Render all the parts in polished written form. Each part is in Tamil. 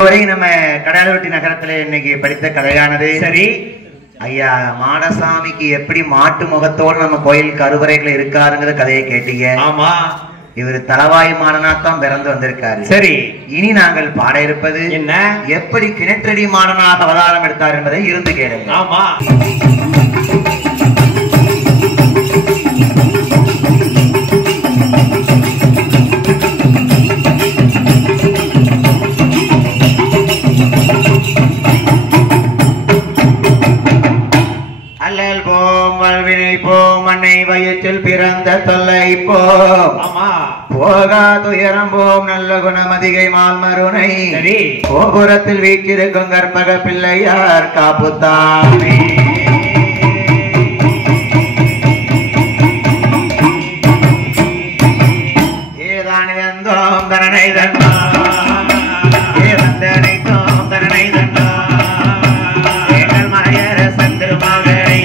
வரை நம்ம கடலூட்டி நகரத்துல இன்னைக்கு படித்த கதையானது சரி ஐயா மாடசாமிக்கு எப்படி மாட்டு முகத்தோடு நம்ம கோயில் கருவறைகள் இருக்காருங்கிற கதையை கேட்டீங்க. ஆமா, இவர் தலவாய் மாடனாத்தான் பிறந்து வந்திருக்காரு. சரி, இனி நாங்கள் பாட இருப்பது என்ன, எப்படி கிணற்றடி மாடனாக அவதாரம் எடுத்தார் என்பதை இருந்து கேளுங்க. ஆமா, அல்லல் போம் வல்வினை போம் மண்ணை வயிற்றில் பிறந்த தொல்லை போம். ஆமா, போகா துயரம் போம் நல்ல குணமதிகை மால் மருணை கோபுரத்தில் வீற்றிருக்கும் கற்பக பிள்ளையார் காப்புத்தாமே. ஏதானி தந்தோம் தரனை தந்தா ஏதந்தனைத்தோம் தரனை தந்தா எங்கள் மலையர சந்திர மகனை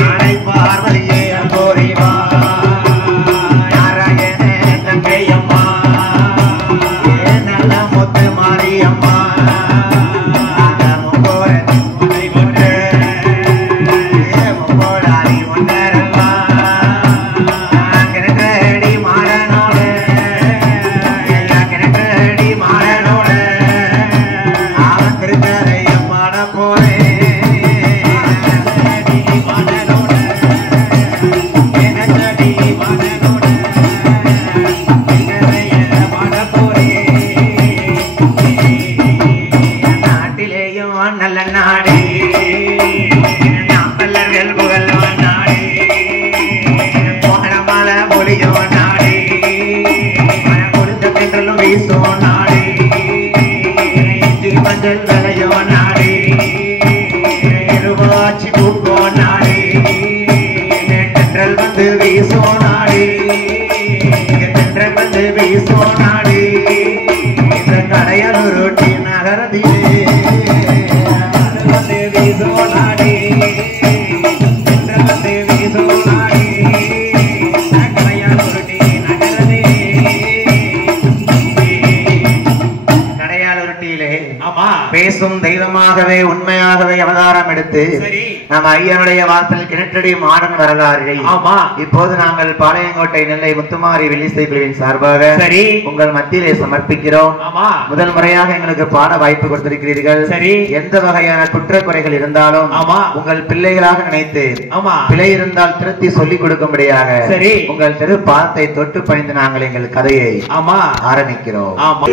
நாளை பார்வதியே அங்கோரிவா நாராயண தங்கையம்மா ஏ நல்ல முத்து மாரியம்மா நல்ல நாடு நாப்பல்லர்கள் புகழ்வான் நாடு போகணமால மொழியோ நாடு கொடுத்த பெற்றலும் வீசோ நாடு மஞ்சள் விளையோ நாடு இருவாச்சி பூக்கோ நாடு தென்றல் வந்து வீசோ நாடு தென்றல் வந்து வீசோ நாடு இந்த கடையலூருட்டி நகரதிலே பேசும் தெய்வமாகவே உண்மையாகவே அவதாரம் எடுத்து நம்ம ஐயனுடைய வாசல் கிணற்றடி மாடன் வரலாறு. ஆமா, இப்போது நாங்கள் பாளையங்கோட்டை நெல்லை முத்துமாரி வெள்ளிசை குழுவின் சார்பாக சரி உங்கள் மத்தியிலே சமர்ப்பிக்கிறோம். ஆமா, முதல் முறையாக எங்களுக்கு பாட வாய்ப்பு கொடுத்திருக்கிறீர்கள். சரி, எந்த வகையான குற்றக்குறைகள் இருந்தாலும் ஆமா உங்கள் பிள்ளைகளாக நினைத்து ஆமா பிழை இருந்தால் திருத்தி சொல்லிக் கொடுக்கும்படியாக சரி உங்கள் திரு பாதத்தை தொட்டு பணிந்து நாங்கள் எங்கள் கதையை ஆமா ஆரம்பிக்கிறோம். ஆமா,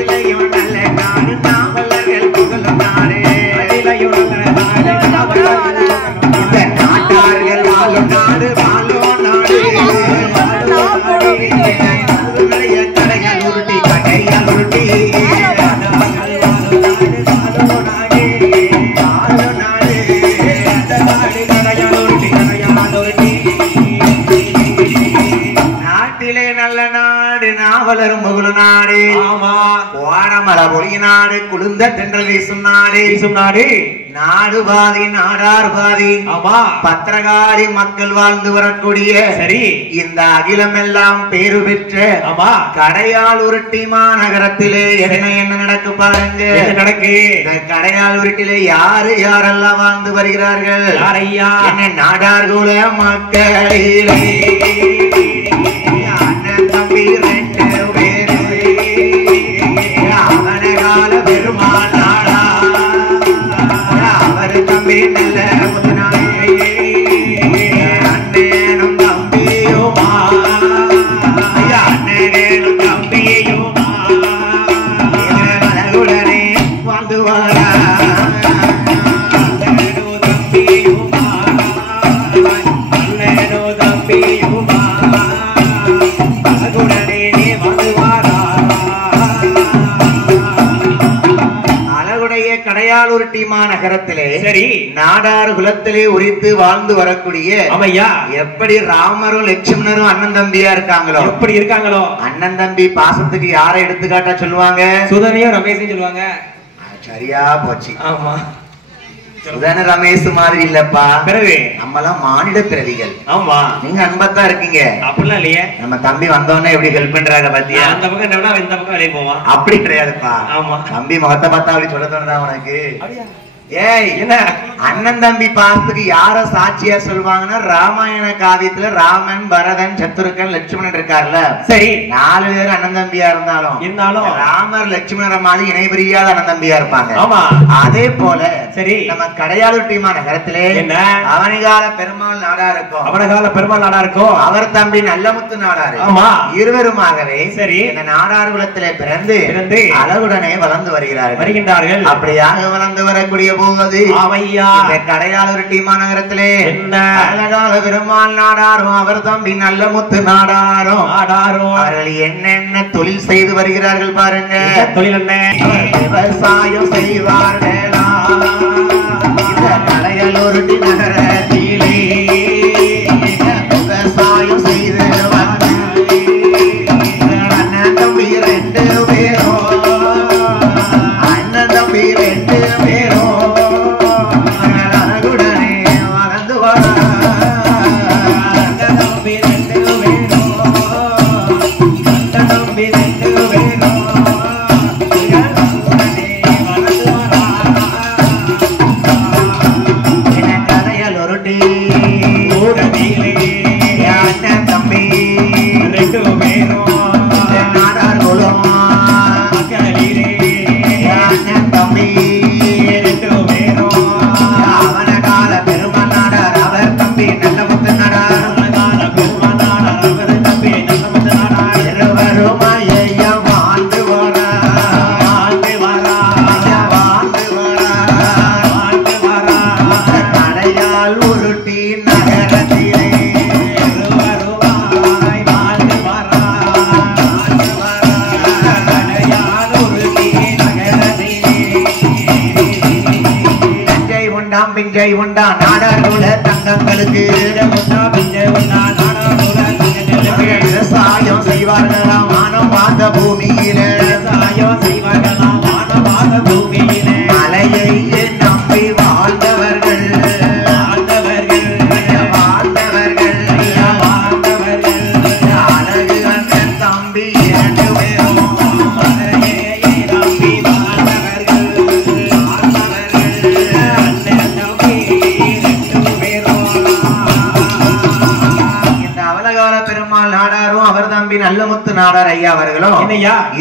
நாட்டார்கள் வாழும் நாடு வாழும் நாடு கடையால் உருட்டி கடையால் உருட்டி நாட்டிலே நல்ல நாடு நாவலரும் முகுலு நாடு. ஆமா, வானமல ஒளி நாடு குளிர்ந்த தென்றல் வீசும் நாடு வீசும் நாடு நாடு பாதி நாடார் பாதி. ஆமா, பத்திரகாளி மக்கள் வாழ்ந்து வரக்கூடிய சரி இந்த அகிலம் எல்லாம் பேரு பெற்ற ஆமா கடையால் உருட்டி மாநகரத்திலே என்ன நடக்கு பாருங்க. நடக்கு இந்த கடையால் உருட்டிலே யாரு யாரெல்லாம் வாழ்ந்து வருகிறார்கள்? யாரையா? என்ன நாடார் குல மக்களிலே அண்ணன் தம்பி ரெண்டு பேரு அவனகால பெருமாள் நாடா அவரு தம்பி நல்ல முதுநாயே அண்ணனும் தம்பியுமா அண்ணனும் தம்பியுமா மலகுடனே வாழ்ந்து வாரா அண்ணனோ தம்பியுமா அண்ணனோ தம்பியுமா மலகுடனே வாழ்ந்து வாரா. கடையால் உருட்டி மாநகரத்திலே சரி நாடார் குலத்திலே உரித்து வாழ்ந்து வரக்கூடிய அம்மையா எப்படி ராமரும் லட்சுமணரும் அண்ணன் தம்பியா இருக்காங்களோ எப்படி இருக்காங்களோ அண்ணன் தம்பி பாசத்துக்கு யாரை எடுத்துக்காட்டா சொல்லுவாங்க? சுதனையும் ரமேஷையும் சொல்லுவாங்க. சரியா போச்சு. ஆமா, உதாரண ரமேஷ் மாதிரி இல்லப்பா. பிறகு நம்மலாம் மானிட பிறவிகள். ஆமா, நீங்க அன்பத்தான் இருக்கீங்க. அப்படிலாம் இல்லையே. நம்ம தம்பி வந்தோடனே எப்படி ஹெல்ப் பண்றாங்க பாத்தியா? அந்த பக்கம் என்ன இந்த பக்கம் வெளியே போவான். அப்படி கிடையாதுப்பா. ஆமா, தம்பி முகத்தை பார்த்தா அப்படி சொல்ல தோணுதா உனக்கு? ஏய், என்ன அண்ணன் தம்பி பாசத்துக்கு யார சாட்சியா சொல்லுவாங்கன்னா, ராமாயண காவியத்துல ராமன், பரதன், சத்ருகன், லட்சுமணன் இருக்காருல்ல. சரி, 4 பேர் அண்ணன் தம்பியா இருந்தாலும் ராமர் லட்சுமணர் மாதிரி இணை பிரியாத அண்ணன் தம்பியா இருப்பாங்க. ஆமா, அதே போல சரி, நம்ம கடையாளூர் டீமா நகரத்திலே என்ன அவனிகால பெருமாள் நாடா இருக்கும். அவனகால பெருமாள் நாடா இருக்கும். அவர் தம்பி நல்லமுத்து நாடாரு. ஆமா, இருவருமாகவே சரி இந்த நாடார் குலத்திலே பிறந்து அளவுடனே வளர்ந்து வருகின்றார்கள். அப்படியாக வளர்ந்து வரக்கூடிய போது இந்த கடையாளூர் டீமா நகரத்திலே அழகால பெருமாள் நாடாரும் அவர் தம்பி நல்லமுத்து நாடாரும் அவர்கள் என்னென்ன தொழில் செய்து வருகிறார்கள் பாருங்க. தொழில் என்ன? விவசாயம் செய்வார்களா இந்த கடையாளூர் நகரத்திலே? விவசாயம் செய்து அண்ணன் தம்பி 2 பேரும், அண்ணன் தம்பி 2 பேரும் பிஞ்சை உண்டா நாடாரோட தங்கங்களுக்கு விவசாயம் செய்வார்களாம் வானம் பார்த்த பூமியில. விவசாயம் செய்வார்களாம் வானம் பார்த்த பூமியில. மலையை நம்பி வாழ்ந்தவர்கள் அழகு அண்ணன் தம்பி 2 பேரும் நாடாரும் அவர் தம்பி நல்லமுத்து நாடார் ஐயா அவர்களும்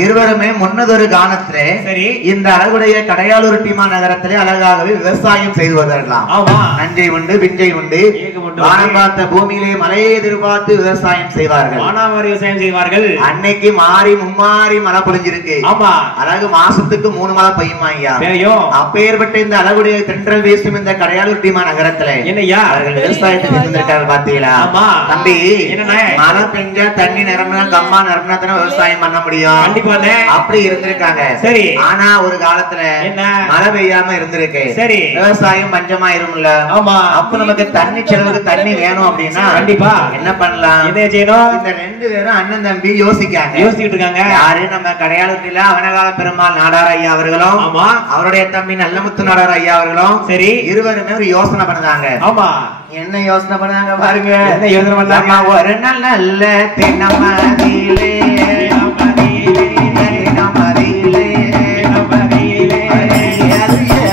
இருவருமே முன்னதொரு காலத்திலே இந்த அழகுடைய கடையாளூர் டீமா நகரத்திலே அழகாகவே விவசாயம் செய்து வருகிறார்களாம். நஞ்சை உண்டு, பிஞ்சை உண்டு, வானம் பார்த்த பூமியிலே மலையை எதிர்பார்த்து விவசாயம் செய்வார்கள். அன்னைக்கு மாறி மும்மாறி மழை பொழிஞ்சிருக்கு. அழகு மாசத்துக்கு 3 மழை பெய்யுமா ஐயா? அப்பேற்பட்ட இந்த அழகுடைய தென்றல் வீசும் இந்த கடையாளூர் டீமா நகரத்திலே அவர்கள் விவசாயத்தை செய்திருக்கார்கள். பாத்தீங்களா தம்பி? மழை பெஞ்சா தண்ணி நிரம்பினா கம்மா நிரம்பினா தானே விவசாயம் பண்ண முடியும். அப்படி இருந்திருக்காங்க. சரி, ஆனா ஒரு காலத்துல மழை பெய்யாம இருந்திருக்கு. சரி, விவசாயம் பஞ்சமா இருக்கும்ல. அப்ப நமக்கு தண்ணி செலவுக்கு தண்ணி வேணும் அப்படின்னா கண்டிப்பா என்ன பண்ணலாம்? என்ன செய்யணும்? இந்த 2 பேரும் அண்ணன் தம்பி யோசிக்கிட்டு இருக்காங்க. யாரு? நம்ம கடையாளூர்ல அவனகால பெருமாள் நாடார் ஐயா அவர்களும் அவருடைய தம்பி நல்லமுத்து நாடார் ஐயா அவர்களும் சரி இருவருமே ஒரு யோசனை பண்ணாங்க. என்ன யோசனை பண்ணாங்க பாருங்க. என்ன யோசனை பண்ணாங்க? ஒரு நல்ல தென்னமதியிலே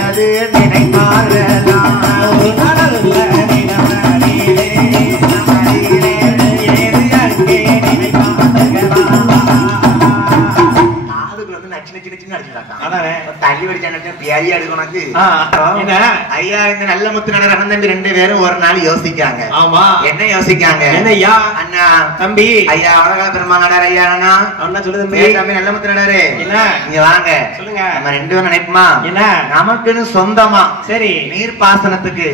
அது நினைப்பார்களாம். தள்ளி பியாரியா எடுக்கணும். ஐயா இந்த நல்ல முத்து நாடார் அண்ணன் தம்பி 2 பேரும் ஒரு நாள் யோசிக்காங்க. என்ன யோசிக்காங்க? அண்ணா தம்பி ஐயா அழகா பெருமாள் நாடார் ஐயா அண்ணா சொல்லுது தம்பி நல்ல முத்து நாடாரு இங்க வாங்க சொல்லுங்க. நம்ம 2 பேரும் நினைப்போமா என்ன நமக்குன்னு சொந்தமா சரி நீர் பாசனத்துக்கு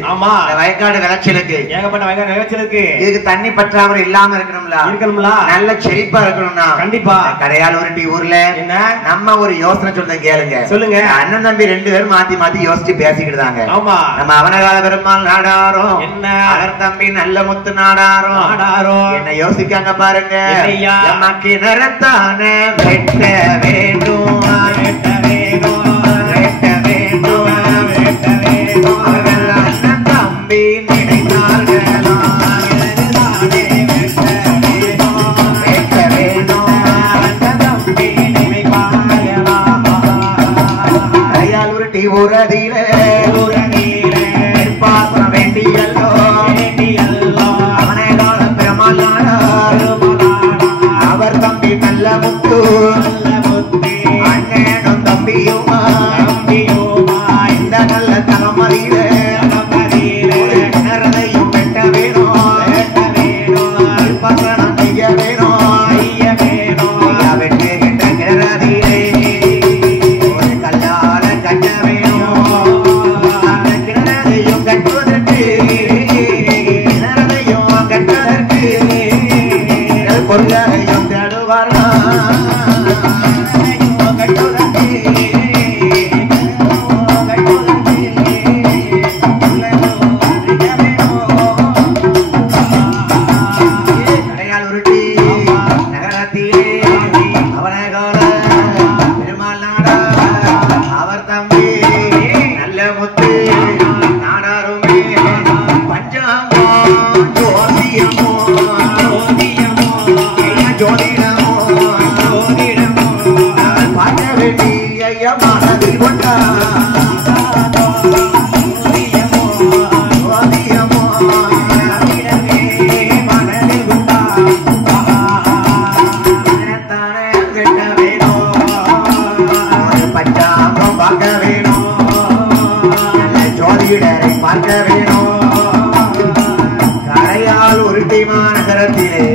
வயக்காடு விளைச்சலுக்கு ஏகப்பட்ட வயக்காடு விளைச்சலுக்கு இதுக்கு தண்ணி பற்றாக்குறை இல்லாம இருக்கணும்ல நல்ல செழிப்பா இருக்கணும்னா கண்டிப்பா கடையாளூர் ஊர்ல என்ன நம்ம ஒரு யோசனை சொல்றேன் கேளுங்க. சொல்லுங்க. அண்ணன் தம்பி 2 பேரும் மாத்தி மாத்தி யோசிச்சு பேசிக்கிட்டாங்க. நம்ம அவனகால பெருமாள் நாடாரும் என்ன அவர் தம்பி நல்ல முத்து நாடாரும் என்ன யோசிக்காங்க பாருங்க. நமக்கு நிறத்தான வெட்ட வேண்டும் வெட்ட வேண்டும் வெட்ட வேண்டும் வெட்ட வேண்டும் உருட்டி உரதில பாத்திரம் வேண்டியல்லோ அவனை கால பெருமாள் அவர் தம்பி நல்ல முத்து அண்ணனும் தம்பியுமா இந்த நல்ல தலைமறியில கிணறதையும் வெட்ட வேணும் பசனம் செய்ய வேணும் வெட்டுகின்ற கிணறதிலே ஒரு கல்லால கட்ட வேணும் அந்த கிணறதையும் கட்டுவதற்கு பொருளையும் தேடுவார்கள் கடையால் உருட்டி நகரத்திலே அவனகால பெருமாள் நாடா அவர் தம்பி நல்ல முத்து நாடாருமே பஞ்சாமோ ஜோதியமோ பார்க்க வேண்டிய மனதில் கொண்டா பஞ்சாங்கம் பார்க்க வேணும் ஜோதிடரை பார்க்க வேணும் கரையால் உருட்டி மாநகரத்திலே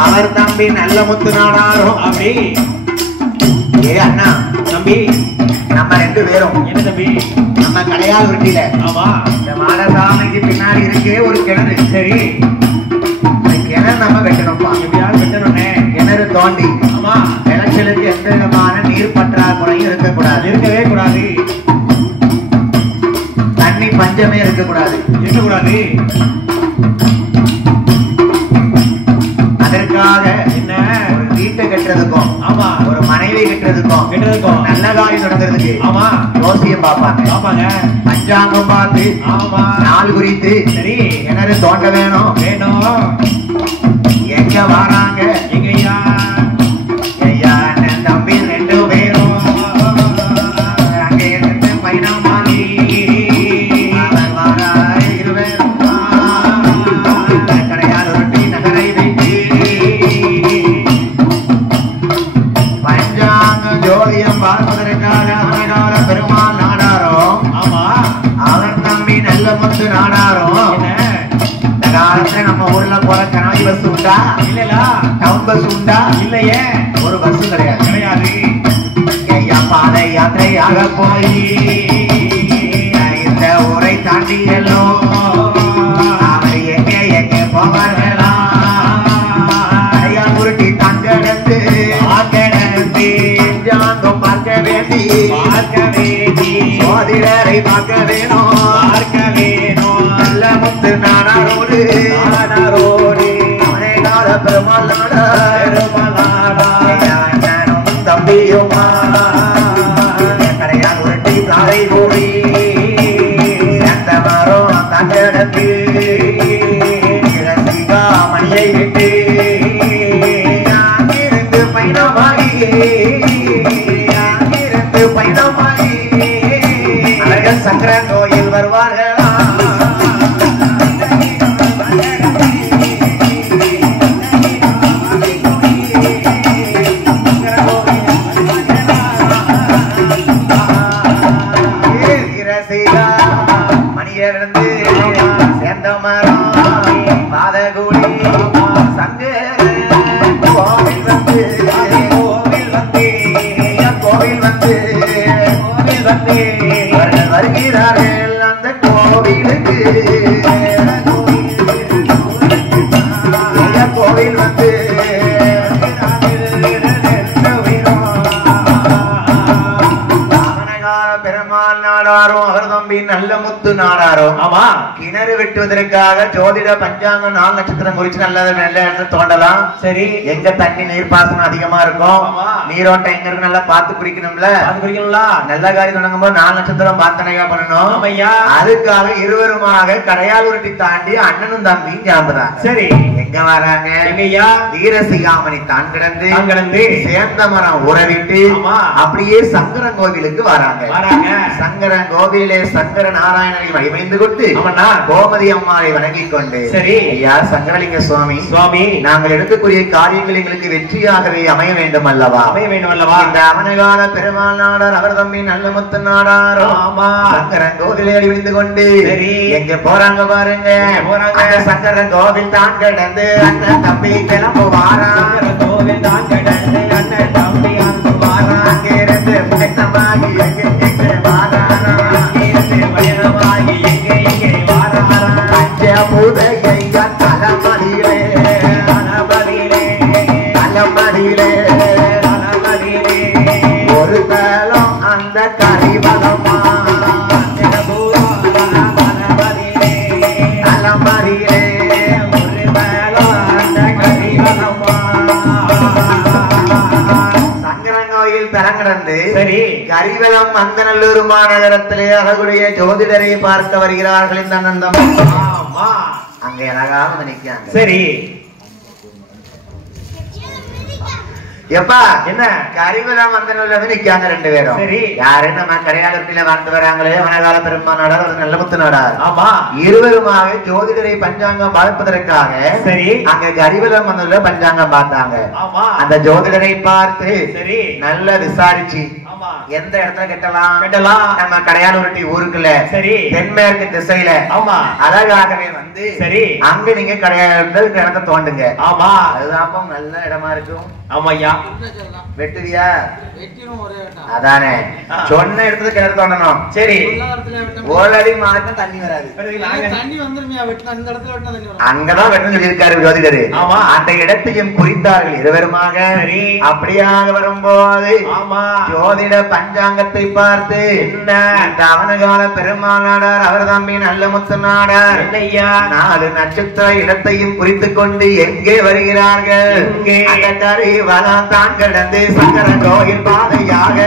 அவர் தம்பி நல்ல முத்து நாடாரும் அப்படி ஏ அண்ணா தம்பி நம்ம ரெண்டு பேரும் என்ன தம்பி நம்ம கடையால் உருட்டில ஆமா இந்த மாடசாமிக்கு பின்னாடி இருக்கே ஒரு கிணறு சரி கிணறு நம்ம வெட்டணும்ப்பா எப்படியாவது வெட்டணும்னே கிணறு தோண்டி ஆமா விளைச்சலுக்கு எந்த விதமான நீர் பற்றாக்குறையும் இருக்கவே கூடாது தண்ணி பஞ்சமே இருக்கக்கூடாது அதற்காக என்ன ஒரு வீட்டை கட்டுறதுக்கும் ஆமா ஒரு மனைவி கட்டுறதுக்கும் நல்ல காரியம் நடந்துறதுக்கு ஆமா யோசியம் பாப்பாங்க பஞ்சாங்கம் பார்த்து ஆமா நாள் குறித்து சரி கிணறு தோண்ட வேணும் எங்க வராங்க எங்கய்யா ஐயா அண்ணன் தம்பி ரெண்டு பேரும் அங்கே இருந்து பைனாமாலி அவர் வராரு இருவேரும் கடையால் உருட்டி நகரை வைத்து பஞ்சாங்க ஜோதியம் பார்ப்பதற்காக அவனகால பெருமாள் நாடாரும் ஆமா அவர் தம்பி நல்ல முத்து நாடாரும் இந்த காலத்துல நம்ம ஊர்ல போற கனாய் பஸ் உண்டா இல்ல டவுன் பஸ் உண்டா இல்லையே ஒரு பஸ் கிடையாது ஐயா பாதை யாத்திரையாக போய் இந்த ஊரை தாண்டி எல்லோம் அவர் எங்க போவார்களா கடையால் உருட்டி தங்கடத்து ஜாங்கம் பார்க்க வேண்டி சோதிடரை பார்க்க வேணும் நல்ல முத்து நாடாரோடு அவனை கால பெருமாள் நாடும் தம்பியுமா கடையால் உருட்டி தாரை போய் சேர்ந்த மரம் தங்கடத்து மணியை விட்டு அங்கிருந்து பயணமாகி அழகர் சங்கர கோயில் வருவார்களா மணியிலிருந்து சேர்ந்த மரம் பாதகுடி சங்கர கோவில் வந்து வருகிறார்கள் அந்த கோவிலுக்கு கோவில் வந்து பெருமாள் நாடாரும் அவர் தம்பி நல்ல முத்து முத்து நாடாரோ ஆமா கிணறு வெட்டுவதற்காக ஜோதிட பஞ்சாங்கம் 4 நட்சத்திரம் குறிச்சு நல்ல இடத்துல தோண்டலாம். சரி, எங்க தண்ணி நீர்ப்பாசனம் அதிகமா இருக்கும், நீரோட்டம் எங்க இருக்கு நல்லா பார்த்து குறிக்கணும்ல. நல்ல காரியம் தொடங்கும் போது 4 நட்சத்திரம் பார்த்தனையா பண்ணணும். அதுக்காக இருவருமாக கடையாளூரட்டி தாண்டி அண்ணனும் தம்பியும் கிளம்புறாங்க. சரி, எங்க வராங்க? வீரசிகாமணி தான் கிடந்து சேர்ந்த மரம் உறவிட்டு அப்படியே சங்கரன் கோவிலுக்கு வராங்க. சங்கரன் கோவிலே சங்கர நாராயணனை வழிபணிந்து கொண்டு கோமதி அம்மாவை வணங்கிக் கொண்டு, சரி ஐயா சங்கரலிங்க சுவாமி, நாங்கள் எடுக்கக்கூடிய காரியங்கள் எங்களுக்கு வெற்றியாகவே அமைய வேண்டும் அல்லவா? இந்த அவனகால பெருமாள் நாடார் அவர் தம்பி நல்ல முத்து நாடார் சங்கரன் கோவிலை வழிபணிந்து கொண்டு எங்க போறாங்க பாருங்க. சங்கரன் கோவில் தான் கிடந்து அண்ணன் தம்பி கிளம்புவாரா. கோவில் தான் கிடந்து அண்ணன் தம்பி அங்குவாரா. அங்கிருந்து பயணமாகி எங்கே வாராரா. அங்கிருந்து பயணமாகி எங்கே வாராரா. பஞ்சபூதைய தலைமதியிலே ஒரு தலம் அந்த கரிவலமா தலைமதியிலே சங்கரங்கோயில் தரங்கடந்து சரி கரிவலம் மந்தநல்லூர் மாநகரத்திலே அழகுடைய ஜோதிடரை பார்க்க வருகிறார்கள். இந்த அனந்தம் அங்க அழகாக நிற்காங்க. சரி எப்பா என்ன கரிவலம் மந்தநல்லூர் நிற்காங்க 2 பேரும். சரி, யாரு நம்ம கடையாளத்தில வாழ்ந்து வராங்களே வனகால பெருமாள் நாடார் ஒரு நல்ல முத்து நாடார். ஆமா, இருவருமாக ஜோதிடரை பஞ்சாங்கம் பார்ப்பதற்காக சரி அங்க கரிவலம் மந்தநல்லூர் பஞ்சாங்கம் பார்த்தாங்க. அந்த ஜோதிடரை பார்த்து சரி நல்ல விசாரிச்சு எந்த இடத்துல கட்டலாம் நம்ம கடையாளூரட்டி ஊருக்குள்ள சரி தென்மேற்கு திசையில ஆமா அழகாகவே வந்து சரி அங்க நீங்க இடத்தை தோண்டுங்க. ஆமா, அதுதான் நல்ல இடமா இருக்கும். ஆமாய்யா, வெட்டுவியா? அதானே சொன்ன இடத்துல கிணறு தோண்டணும். சரி, ஓலடி மாட்டம் தண்ணி வராது. அங்கதான் வெட்டணும் சொல்லியிருக்காரு ஜோதிடரு. ஆமா, அந்த இடத்தையும் குறித்தார்கள் இருவருமாக. அப்படியாக வரும்போது ஜோதிட பஞ்சாங்கத்தை பார்த்து இந்த அவனகால பெருமாள் நாடார் அவர் தம்பி நல்ல முத்து நாடார் 4 நட்சத்திர இடத்தையும் குறித்துக் கொண்டு எங்கே வருகிறார்கள்? வளம் தான் கிடந்து சங்கர கோயில் பாதையாக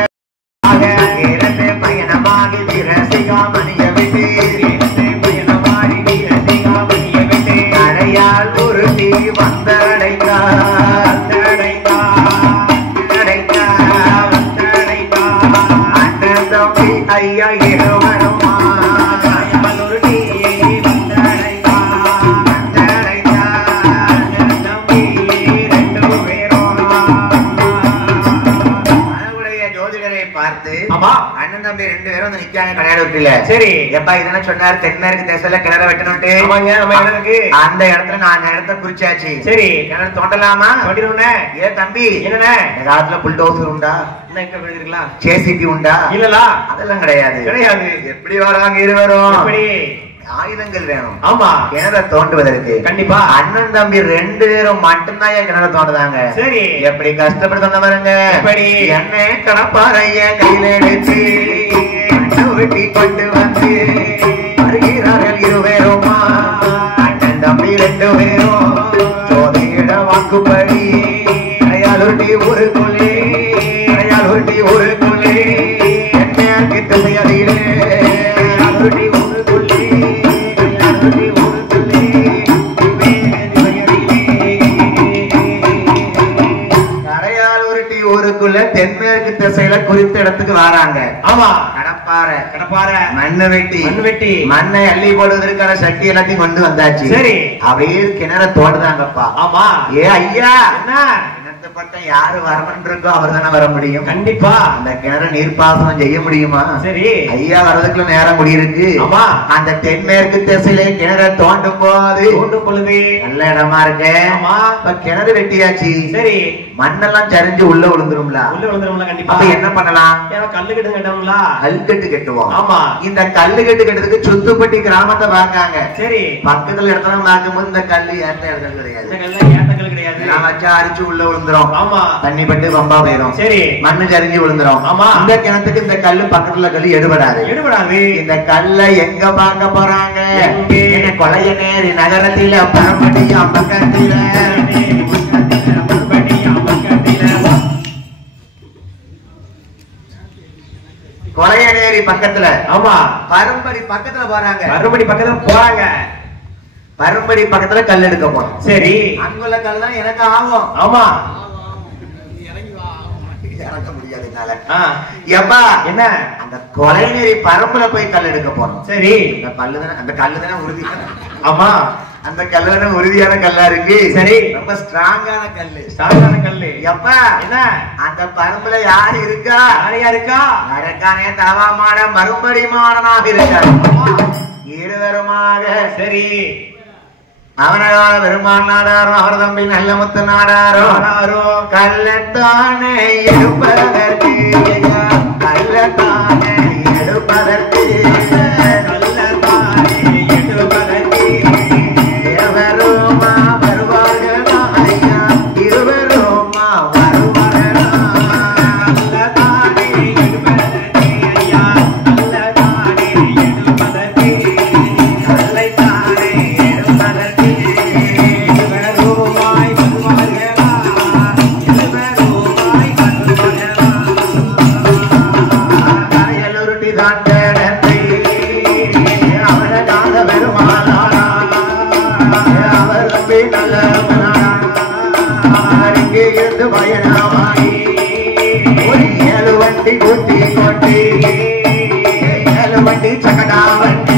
பயணமாகி வீரசிகாமணிய விட்டு கடையால் உருட்டி வந்தடைந்தார். அண்ணன் தம்பி ஐயா இருவருமா அண்ணன் தம்பி 2 பேரும் வந்து நிக்காங்க கடையாளூர்ல. சரி எப்பா இதெல்லாம் சொன்னாரு தென்மேற்கு திசையில கிணறு வெட்டணும்ட்டு. அந்த இடத்துல நான் இடத்த குறிச்சாச்சு. சரி கிணறு தோண்டலாமா? ஏ தம்பி என்ன காலத்துல புல்டோசர் உண்டா? ஜேசிபி உண்டா? இல்லலா அதெல்லாம் கிடையாது. எப்படி வராங்க இருவரும்? எப்படி ஆயுதங்கள் வேணும். ஆமா, கிணற தோண்டுவதற்கு கண்டிப்பா அண்ணன் தம்பி 2 பேரும் மட்டும்தான் என் கிணற தோண்டுதாங்க. சரி எப்படி கஷ்டப்பட்டு தோண்ட பாருங்க. எப்படி என்ன கடப்பாறைய கையில எடுத்து வெட்டி கொண்டு வந்து வருகிறார்கள் இருவருமா. அண்ணன் தம்பி 2 பேரும் ஜோதிட வாக்குப்படி கடையாளூரட்டி ஊருக்குள்ளே தென்மேற்கு திசையிலே ஊருக்குள்ள தென்மேற்கு திசையில குறித்த இடத்துக்கு வராங்க. ஆமா, கடப்பாறை மண்ணை வெட்டி மண்ணை அள்ளி போடுவதற்கான சக்தி எல்லாத்தையும் கொண்டு வந்தாச்சு. சரி அப்படியே கிணற தோண்டுதாங்கப்பா. ஆமா, ஏ ஐயா என்ன பட்டம் யாரு வரணும் இருக்கோ அவர் தானே வர முடியும். கண்டிப்பா அந்த கிணறு நீர்ப்பாசனம் செய்ய முடியுமா? சரி ஐயா வர்றதுக்குள்ள நேரம் முடியிருக்கு. ஆமா, அந்த தென்மேற்கு திசையில கிணற தோண்டும் பொழுது நல்ல இடமா இருக்கு. ஆமா, கிணறு வெட்டியாச்சு. சரி மண்ணெல்லாம் சரிஞ்சு உள்ள விழுந்துரும்ல. கண்டிப்பா என்ன பண்ணலாம்? கல்லுக்கட்டு கட்டணும்ல. கல்கட்டு கட்டுவோம். ஆமா, இந்த கல்லுக்கட்டு கட்டுறதுக்கு சுத்துப்பட்டி கிராமத்தை பாக்காங்க. சரி பக்கத்துல இடத்துல பார்க்கும்போது இந்த கல்லு ஏத்த இடத்துல கிடையாது. தெரியாது. நான் வச்சா அரிச்சு உள்ள விழுந்துரும். ஆமா. தண்ணி பட்டு பம்பா போயிடும். சரி. மண்ணு சரிஞ்சு விழுந்துரும். ஆமா. இந்த கிணத்துக்கு இந்த கல்லு பக்கத்துல கல்லு எடுபடாது. இந்த கல்ல எங்க பார்க்க போறாங்க? கொலைய நேரி நகரத்தில பரமடியா பக்கத்தில கொலையநேரி பக்கத்துல. ஆமா. பரும்படி பக்கத்துல போறாங்க. பரும்படி பக்கத்துல கல் எடுக்க போறோம். சரி. அங்குள்ள கல் தான் எனக்கு ஆகும். ஆமா. இறக்க முடியாதுனால எப்பா என்ன அந்த கொலைநேரி பரம்புல போய் கல் எடுக்க போறோம். சரி. அந்த கல்லு தானே உறுதி. ஆமா. அந்த கல்லு உறுதியான கல்லா இருக்கு. சரி. ரொம்ப ஸ்ட்ராங்கான கல்லு. எப்பா என்ன அந்த பரம்புல யாரு இருக்கா? யாருக்கா? அரக்கானே தவாமான மறுபடி மாடனாக இருக்காரு. இருவருமாக. சரி. அவனகால பெருமாள் நாடாரும் அவர் தம்பி நல்ல முத்து நாடாரும் கல்லத்தானே எடுப்பதற்கு கல்லத்தானே எடுப்பதற்கு எவருமா வருவார்களா ஐயா இருவருமா வருவார்களா கல்லத்தானே எடுப்பதற்கு ஐயா கல்லத்தானே எடுப்பதற்கு கல்லைத்தானே எடுப்பதற்கு வண்டி சக்கடா வண்டி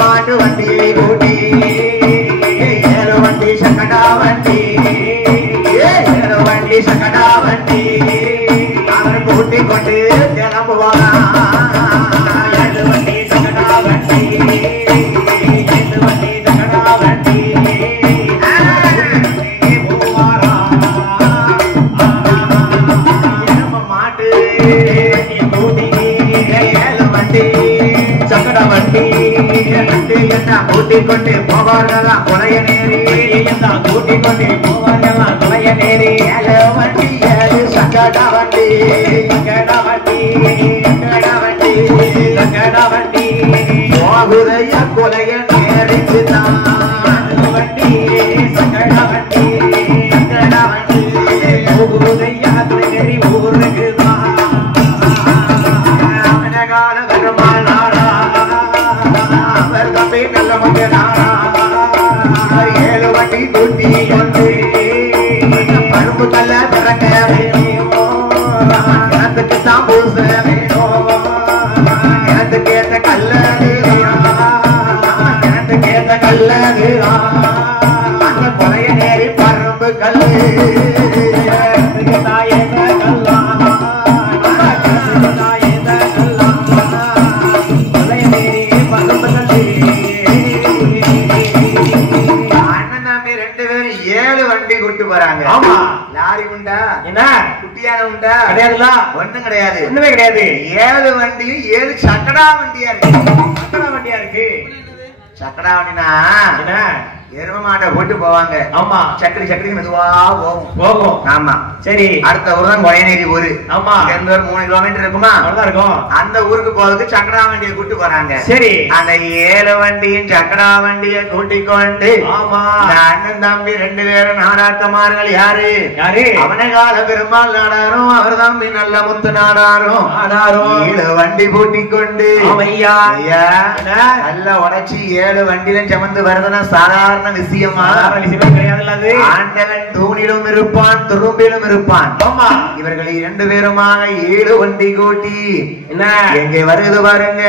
மாட்டு வண்டியை கூட்டி ஏழு வண்டி சக்கடா வண்டி சக்கடா வண்டி அவர் கூட்டி கொண்டு கிளம்புவாங்க. ஏழு வண்டி சக்கடா வண்டி சக்கடா வண்டி மாட்டு கூட்டி ஏழு வண்டி சக்கடா வண்டி என்ன கூட்டிக் கொண்டு போவார்களா கொலையநேரி என்ன கூட்டிக் கொண்டு போவார்களா கொலையநேரி ஏழு வண்டி ஏழு சக்கடா வண்டி சக்கடா வண்டி சக்கடா வண்டி சக்கடா வண்டி போகுதைய கொலையநேரிக்கு தான் வண்டி சக்கடா வண்டி சக்கடா வண்டி போகுதைய கொலையநேரி ஊருக்கு தான் அவனகால பெருமாள் நாடா அவர் தம்பி நல்ல முத்து நாடா ஏழு வண்டி கூட்டி கொண்டு பருப்பு கல்ல திறக்க வேணும் கிணத்துக்கு தான் பூச வேணும் கிணத்துக்கு ஏற்ற கல்ல கிணத்துக்கு ஏற்ற கல்ல அந்த கொலையநேரி பருப்பு கல்லு தாயேந்த கல்லா தாயேந்த கல்லா கொலையநேரி பருப்பு கல்லு. அண்ணன் தம்பி ரெண்டு பேரும் ஏழு வண்டி கூட்டு போறாங்க. ஆமா. லாரி உண்டா? என்ன குட்டியான உண்டா? கிடையாதுல. ஒண்ணும் கிடையாது. ஒண்ணுமே கிடையாது. ஏழு வண்டி ஏழு சக்கடா வண்டியா இருக்கு. சக்கடா வண்டியா இருக்கு. சக்கடா வண்டினா என்ன எரும மாட்டை போட்டு போவாங்க. ஆமா. சக்கரி சக்கரி மெதுவா போகும். ஆமா. சரி. அடுத்த ஊர் தான் கொலையநேரி ஊரு. ஆமா. இங்க ஒரு 3 கிலோமீட்டர் இருக்குமா? அவ்வளவுதான் இருக்கும். அந்த ஊருக்கு போறதுக்கு சக்கடா வண்டியை கூட்டு போறாங்க. சரி. அந்த ஏழு வண்டியும் சக்கடா வண்டியை கூட்டிக் கொண்டு ஆமா அண்ணன் தம்பி ரெண்டு பேரும் நாடாட்டமார்கள். யாரு யாரு? அவனகால பெருமாள் நாடாரும் அவர் தம்பி நல்ல முத்து நாடாரும் ஏழு வண்டி கூட்டிக் கொண்டு ஐயா நல்ல உடைச்சி ஏழு வண்டியிலும் சமந்து வருதுன்னா சாதாரண விஷயமா? கிடையாது. ஆண்டவன் தூணிலும் இருப்பான் துரும்பிலும் இருப்பான். ஆமா. இவர்கள் இரண்டு பேருமாக ஏழு வண்டி கூட்டி என்ன எங்கே வருது பாருங்க.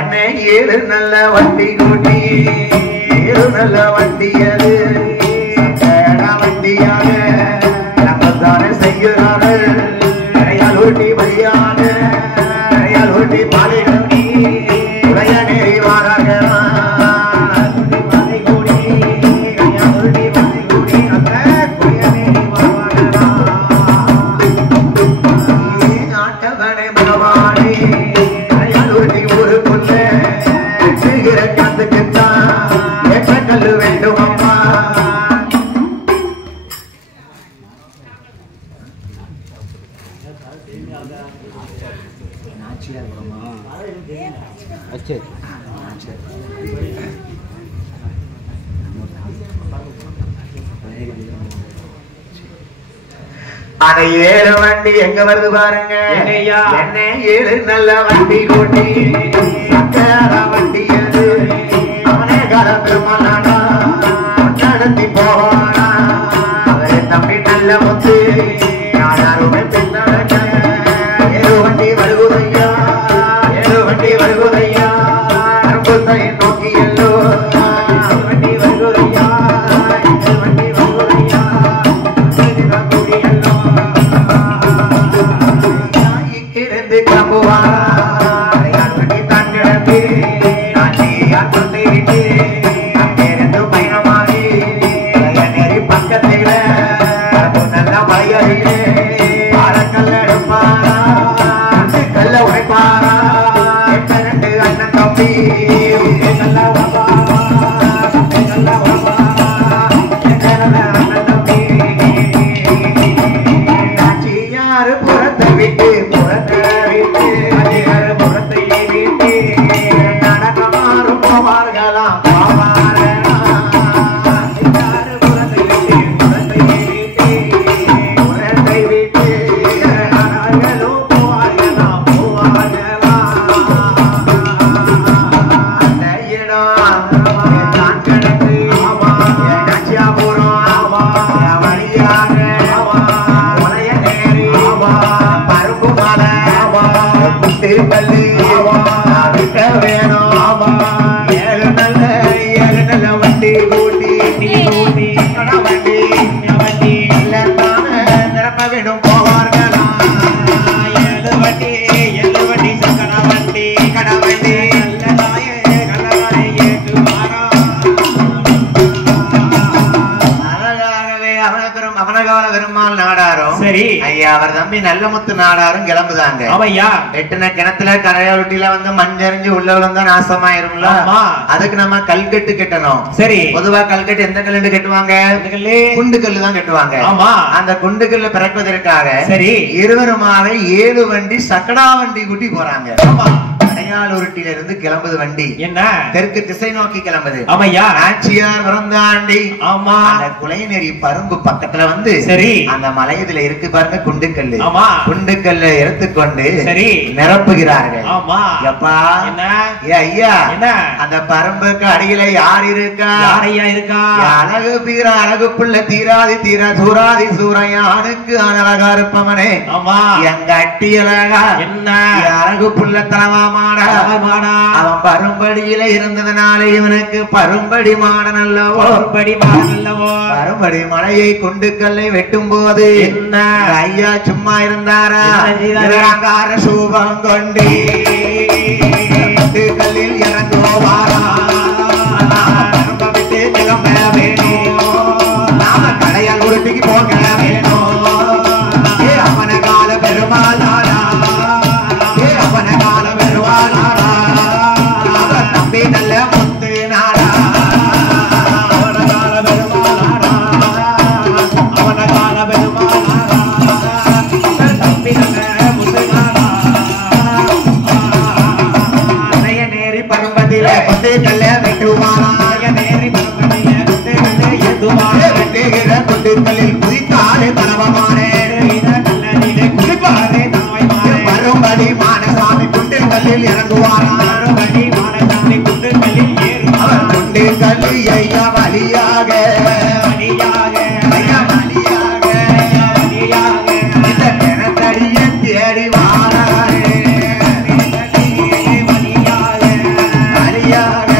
என்ன ஏழு நல்ல வண்டி கூட்டி ஏழு நல்ல வண்டி அது வண்டியாக நம்மதானே செய்கிறார்கள். கரையால் ஊட்டி வழியாக கரையால் ஊட்டி பாலை கொலையநேரி வாராக ஊருக்குள்ள கல்லு வேண்டும் அம்மா அட 7 வண்டி எங்க வருது பாருங்க. என்ன 7 நல்ல வண்டி கூட்டி சக்கர வண்டி அது அவனே கால பெருமானாடா நடத்தி போவானா. அவரே தம்பி நல்ல முத்து யாருமே பின்னடக்க 7 வண்டி வருகுதையா 7 வண்டி வருகுதையா அற்புதை நோக்கி எல்லோ வண்டி வருகுதையா 7 வண்டி வருகுதையா அவர் தம்பி நல்ல முத்து நாடாரும் கிளம்புதாங்க. எட்டுன கிணத்துல கரையாட்டில வந்து மஞ்சரிஞ்சு உள்ள விழுந்தா நாசமாயிரும்ல. அதுக்கு நம்ம கல்கட்டு கட்டணும். சரி, பொதுவா கல்கட்டு எந்த கல்லு கட்டுவாங்க? குண்டு கல்லு தான் கட்டுவாங்க. அந்த குண்டு கல்ல பிறப்பதற்காக சரி இருவருமாக 7 வண்டி சக்கடா வண்டி கூட்டி போறாங்க. அடையாளூரிட்டில இருந்து கிளம்புது வண்டி. என்ன தெற்கு திசை நோக்கி கிளம்புது. ஆட்சியார் வரந்தாண்டி அந்த குலைநெறி பரும்பு பக்கத்துல வந்து சரி அந்த மலையதுல இருக்கு பாருங்க குண்டுக்கல்லு. குண்டுக்கல்ல எடுத்துக்கொண்டு சரி நிரப்புகிறார்கள். எப்பா ஐயா அந்த பரும்புக்கு அடியில யார் இருக்கா? இருக்கா அழகு பீர அழகு புள்ள தீராதி தீர சூராதி சூரையானுக்கு அழகா இருப்பவனே எங்க அட்டி அழகா என்ன அழகு புள்ள தலவாமா அவன் பரும்படியில இருந்ததுனால இவனுக்கு பரும்படி மாடன் அல்லவோ. பரும்படி மலையை குண்டுக்கல்லை வெட்டும் போது என்ன ஐயா சும்மா இருந்தாரா? சூபம் கொண்டு கல்லில் இறங்குவாரா? கிளம்ப வேணும் நாம கடையால் உருட்டிக்கு போக வேணும். அவன கால பெருமாளாரா அவன கால பெருமாளாரா தம்பி நல்ல முத்து நாடா அவன கால பெருமாளாரா அவன கால பெருமாளாரா தம்பி நல்ல முத்து நாடா நேரி பரும்பதில கொண்டு கல்ல வெட்டுவாரா நேரி பரும்பதில கொண்டு எதுவார வெட்டுகிற கொண்டுகளில் குதித்தாலே பரவமானே குதிப்பாரே பரும்படி மானசாமி குண்டுகளில் இறங்குவாரா? பரும்படி மானசாமி குண்டுகளில் அவர் குண்டு கல்லி ஐயா வழியாக வழியாக ஐயா வழியாக வழியாக இந்த கிணத்தடிய தேடி வாராரே வழியாக வழியாக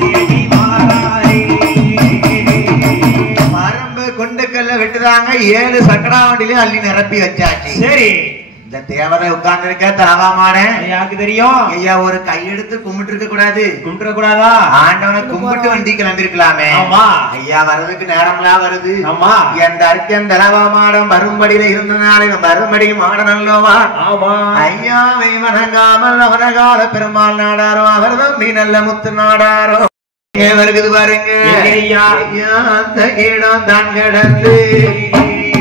தேடி வாராரே. பரும்பு குண்டுக்கல்ல விட்டுதாங்க 7 சக்கடா வண்டிலையும் அள்ளி நிரப்பி வச்சாச்சு. சரி இந்த தேவதை உட்கார்ந்து இருக்க தலவாமாட யாருக்கு தெரியும்? ஐயா ஒரு கையெடுத்து கும்பிட்டு இருக்க கூடாது. கும்பிட்டு கூடாதா? ஆண்டவனை கும்பிட்டு வண்டி கிளம்பி இருக்கலாமே. ஐயா வர்றதுக்கு நேரம்லாம் வருது. எந்த அர்க்கம் தலவாமாடம் வரும்படியில இருந்தனால வரும்படி மாடன் அல்லவா? ஐயாவை வணங்காமல் அவனகால பெருமாள் நாடாரோ அவர் தம்பி நல்ல முத்து நாடாரோ வருகுது பாருங்க. அந்த இடம் தான் கிடந்து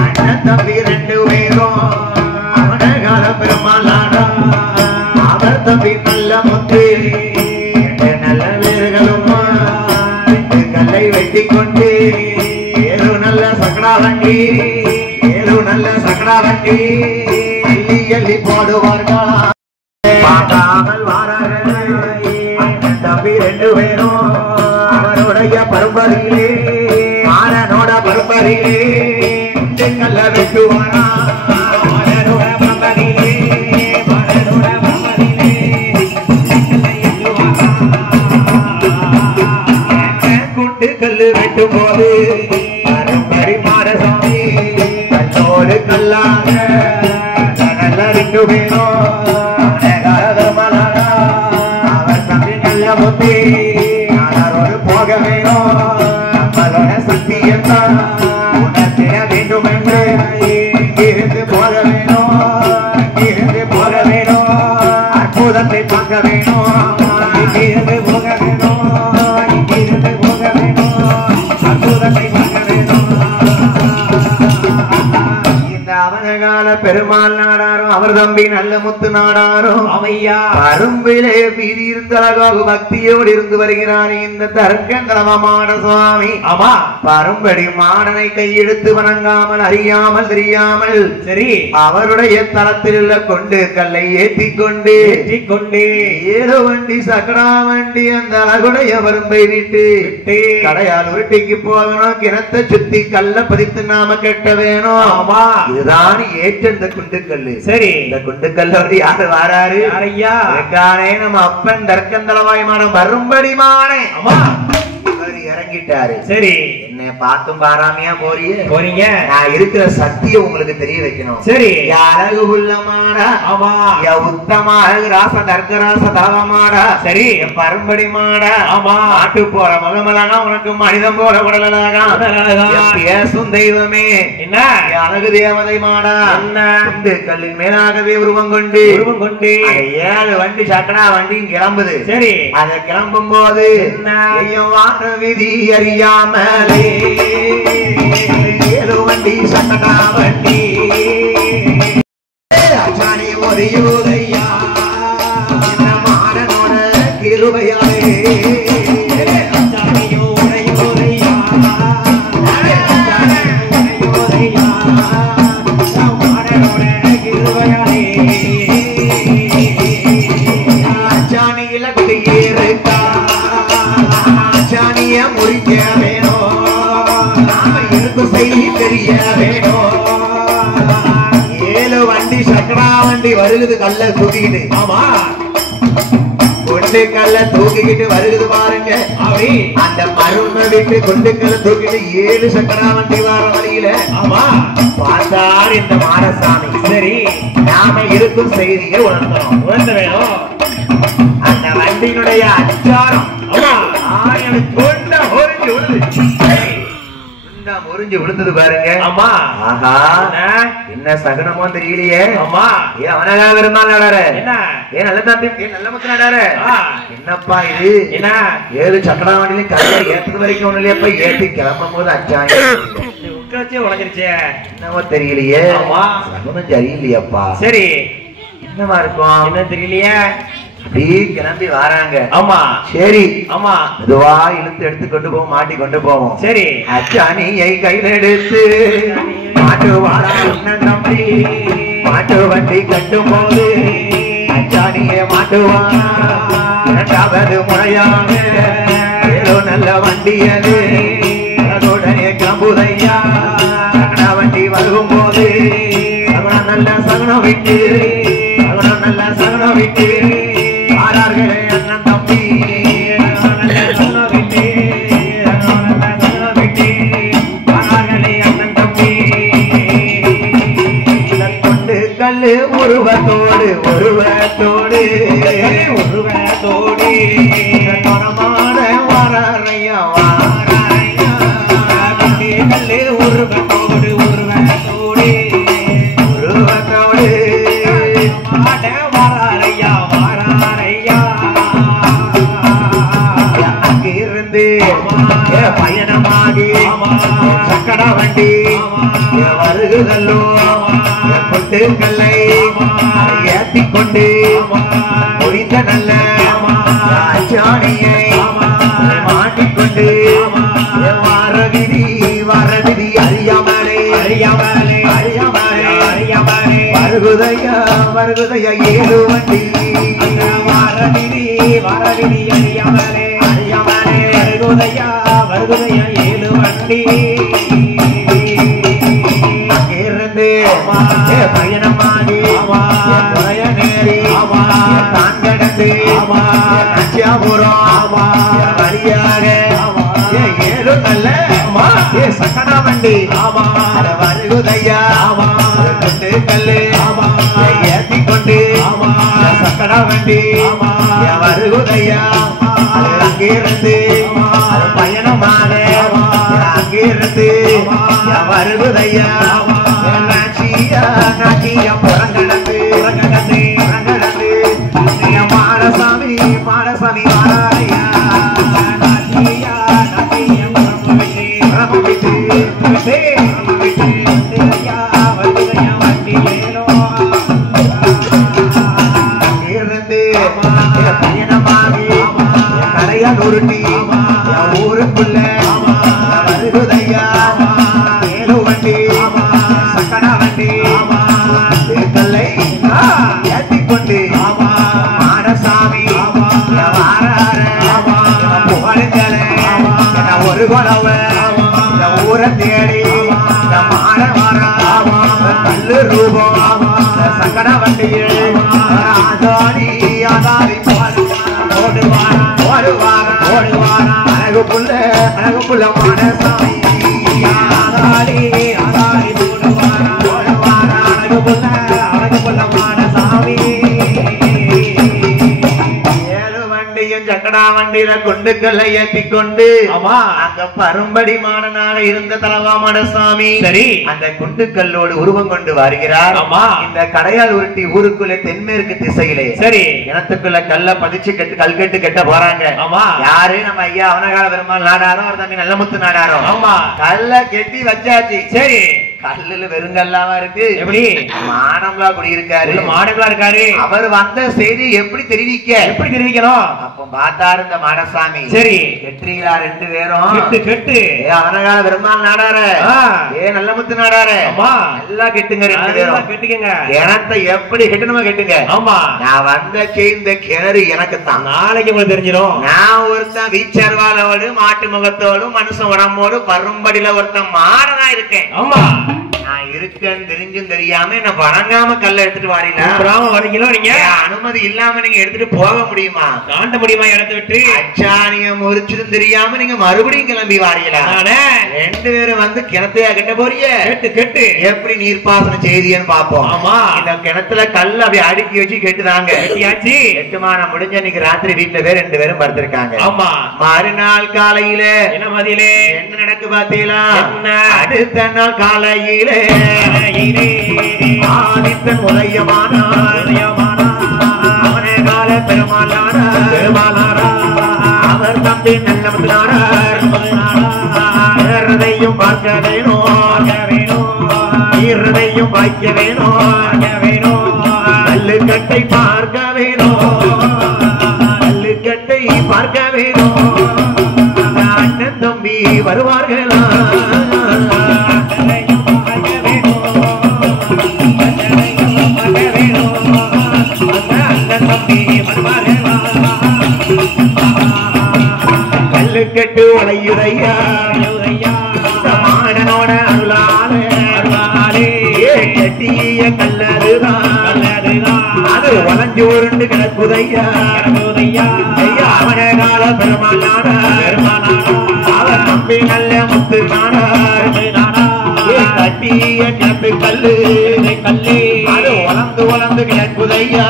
அண்ணன் தம்பி 2 பேரும் அவனகால பெருமாள் நாடா அவ அவர் தம்பி நல்ல முத்து நல்ல வேர்களும் கல்லை வெட்டி கொண்டு ஏதோ நல்ல சக்கரா வண்டி அள்ளி அள்ளி போடுவார்கள் பார்க்காமல் வாரார்கள் தம்பி ரெண்டு பேரும் அவருடைய பரம்பரையிலே மாறனோட பரம்பரையிலே கல்ல வெட்டுவானா குண்டு கல்லு வெட்டும் போது பரம்பரை மாடசாமி கல்லோடு கல்லாக நல்ல ரெண்டு பேரும் அவர் தம்பி நல்ல முத்தி யாரோடு போக வேணும் நம்மளோட சத்தியத்தான் உணர்த்திட வேண்டும் என்று இங்கிருந்து போக வேணும் அற்புதத்தை பார்க்க வேணும் இங்கிருந்து போக வேணும் அற்புதத்தை பார்க்க வேணும் இந்த அவனகால பெருமாள் நாடாரும் அவர் தம்பி நல்ல முத்து நாடாரும் அவையா அரும்பிலே வீதி இருந்தழகாக பக்தியோடு இருந்து வருகிறார் இந்த தர்க்கந்தலமான சுவாமி. ஆமா, பரும்படி மாடனை கையெடுத்து வணங்காமல் அறியாமல் தெரியாமல் சரி அவருடைய தளத்தில் உள்ள கொண்டு கல்லை ஏற்றி கொண்டு ஏதோ வண்டி சக்கரா வண்டி அந்த அழகுடைய பரும்பை விட்டு கடையால் உருட்டிக்கு போகணும். கிணத்தை சுத்தி கல்ல பதித்து நாம கெட்ட வேணும். ஆமா, இதுதான் ஏற்ற இந்த குண்டுக்கல்லு. சரி, இந்த குண்டுக்கல்லோடு யாரு வாராரு? ஐயா நம்ம அப்பன் தர்க்கந்தலவாயமான வரும்படி மானே இறங்கிட்டாரு. சரி, என்ன பார்த்தும் பாராமையா போறீங்க. நான் இருக்கிற சக்தியை உங்களுக்கு தெரிய வைக்கணும். சரி, அழகு உள்ளமாடா. ஆமா, உத்தமாக ராச தர்க்கராச தாவமாடா. சரி, பரும்படி மாடா. ஆமா, ஆட்டு போற மகமலானா உனக்கு மனிதம் போல உடலழகா பேசும் தெய்வமே. என்ன அழகு தேவதை மாடா. என்ன கல்லின் மேலாகவே உருவம் கொண்டு 7 வண்டி சக்கரா வண்டியும் கிளம்புது. சரி, அதை கிளம்பும் போது விதி அறியாமலே ஏதோ வண்டி சக்கரா வண்டி அச்சானி ஒரு யோதையா மாடனோட கிருபையாலே முறிக்க வேணும், நாம இருந்து செய்தி தெரிய வேணும். 7 வண்டி சக்கரா வண்டி வருகுது கல்ல தூக்கிக்கிட்டு. ஆமா, கொண்டு கல்ல தூக்கிக்கிட்டு வருகுது பாருங்க. அப்படி அந்த மருமை விட்டு கொண்டு கல்ல தூக்கிட்டு 7 சக்கரா வண்டி வர வழியில ஆமா பார்த்தார் இந்த மாடசாமி. சரி, நாம இருக்கும் செய்தியை உணர்த்த வேணும். அந்த வண்டியினுடைய அச்சாரம் முறிஞ்சு விழுந்தது பாருங்க. ஆமா, ஆஹா என்ன சகனமோ தெரியலையே. ஆமா, ஏன் அவனகா இருந்தாலும் நடாரு. என்ன ஏன் நல்ல தம்பி நல்ல மக்கள் நடாரு. என்னப்பா இது? என்ன 7 சக்கரா வண்டியில கல்ல ஏற்றது வரைக்கும் ஒண்ணு இல்லையப்ப ஏற்றி கிளம்பும் போது அச்சாணி உட்காச்சு உடஞ்சிருச்சு. என்னமோ தெரியலையே. ஆமா, சகனம் சரியில்லையப்பா. சரி, என்னமா இருக்கும் என்ன தெரியலையே. அப்படி கிளம்பி வராங்க. ஆமா, சரி. ஆமா, இதுவா இழுத்து எடுத்து கொண்டு போவோம், மாட்டி கொண்டு போவோம். சரி, அச்சாணியை கையில் எடுத்து மாட்டு வாடா தம்பி மாட்டு வண்டி கட்டும் போது அச்சாணியை மாட்டுவான். 2வது முறையாக ஏதோ நல்ல வண்டி அது உடனே கிளம்புதையா. வண்டி வருகும் போது நல்ல சகனம் விட்டு ஆறார்களே அண்ணன் தம்பி கொண்டு கல்லு உருவத்தோடு மனமான வாரையா கல்லு உருவத்தோடு பயணமாகி சக்கரா வண்டி வருகுதல்லோ பொட்டு கல்லை ஏற்றி கொண்டு அச்சாணியை மாட்டிக்கொண்டு வரவிதி வரவிதி அறியாமலே அறியாமலே அறியாமலே அறியாமலே வருகுதையா வருகுதையா ஏழு வண்டி வரவிதி வரவிதி அறியாமலே அறியாமலே வருகுதையா வருகுதையா ஏழு வண்டி இருந்து பயணமாகி நேரி தான் கடந்து நச்சியாபுரம் வழியாக ஏழு நல்ல சக்கன வண்டி வருகுதையா கொண்டு கல்லு ஏற்றி கொண்டு சக்கன வண்டி வருகுதையா அங்கிருந்து பயணமாக அங்கிருந்து வருகுதையா நாட்டியம் புறங்கடந்து புறங்கடந்து புறங்கடந்து மாடசாமி மாடசாமி வாராயா நாட்டியா நாட்டியம் பிரமவிட்டு வருகுதையா வண்டி ஏனோ இருந்து பயணமாகி கரையால் உருட்டி ஊருக்குள்ள வருகுதையா ஏழு வண்டி சக்கன வண்டி கல்லை ஏற்றிக்கொண்டு மாடசாமி புகழுங்களே ஒரு குலவ ஊரை தேடி மாட வர கல்லு ரூபம் சக்கன வண்டியில் ஆதாரி ஆதாரி ஓடுவார ஓடுவார ஓடுவார அழகு புள்ள மாடசாமி ஆதாரி ஆதாரி ஓடுவார அழகு புள்ள மாடசாமி ஏழு வண்டியும் சக்கடா வண்டியில கொண்டு கல்லை ஏற்றி கொண்டு அங்க பரும்படி மாடனாக இருந்த தலவா மாடசாமி சரி அந்த குண்டு கல்லோடு உருவம் கொண்டு வருகிறார் இந்த கடையால் உருட்டி ஊருக்குள்ள தென்மேற்கு திசையிலே சரி இனத்துக்குள்ள கல்ல பதிச்சு கட்டு கல்கட்டு கட்ட போறாங்க யாரு நம்ம ஐயா அவனகால பெருமாள் நாடாரோ அவர் தம்பி நல்லமுத்து நாடாரோ கல்ல கெட்டி வச்சாச்சு சரி கல்லுல வெறுங்கல்லாம இருக்கு எப்படி மாடங்களா குடியிருக்காரு மாடங்களா இருக்காரு அவர் வந்த செய்தி எப்படி தெரிவிக்கணும் அப்ப பார்த்தாரு இந்த மாடசாமி சரி கெட்டுறீங்களா ரெண்டு பேரும் கெட்டு கெட்டு அவனகால பெருமாள் நாடார நல்லமுத்து நாடார நல்லா கெட்டுங்க ரெண்டு பேரும் கெட்டுங்க கிணத்தை எப்படி கெட்டணுமா கெட்டுங்க ஆமா நான் வந்த இந்த கிணறு எனக்கு தான் நாளைக்கு உங்களுக்கு தெரிஞ்சிடும் நான் ஒருத்தன் வீச்சர்வாலோடு மாட்டு முகத்தோடு மனுஷன் உடம்போடு பரும்படியில ஒருத்தன் மாடனா இருக்கேன் ஆமா நான் இருக்கேன்னு தெரிஞ்சும் தெரியாம என்ன வணங்காம கல்ல எடுத்துட்டு வரீங்களா நீங்க அனுமதி இல்லாம நீங்க எடுத்துட்டு போக முடியுமா தாண்ட முடியுமா இடத்த விட்டு அச்சானியம் முறிச்சதும் தெரியாம நீங்க மறுபடியும் கிளம்பி வாரீங்களா ரெண்டு பேரும் வந்து கிணத்தையா கெட்ட போறீங்க கெட்டு கெட்டு எப்படி நீர்ப்பாசன செய்தியன்னு பாப்போம் ஆமா இந்த கிணத்துல கல்ல அப்படி அடுக்கி வச்சு கெட்டுதாங்க கெட்டியாச்சு எட்டுமான முடிஞ்ச இன்னைக்கு ராத்திரி வீட்டுல பேர் ரெண்டு பேரும் படுத்திருக்காங்க ஆமா மறுநாள் காலையில என்ன மதியிலே என்ன நடக்கு பாத்தீங்களா அடுத்த நாள் காலையில ஆதித்தன் உதயமானார் அவனே கால பெருமாளாரா அவர் தம்பி நல்லவனாரார் இருதையும் பார்க்க வேணும் இருதையும் வாய்க்க வேணும் கல்லுக்கட்டை பார்க்க வேணும் கல்லுக்கட்டை பார்க்க வேணும் அண்ணன் தம்பி வருவார்களா கல்லுக்கட்டு உடையுதையா மாடனோட அருளாலே கட்டிய கல்லதுதான் அது வளைஞ்சு உருண்டு கிடக்குதையா அவன கால பெருமானான அவர் நம்பி நல்ல முத்து கட்டிய கிணத்து கல்லு அது வளர்ந்து கிடக்குதையா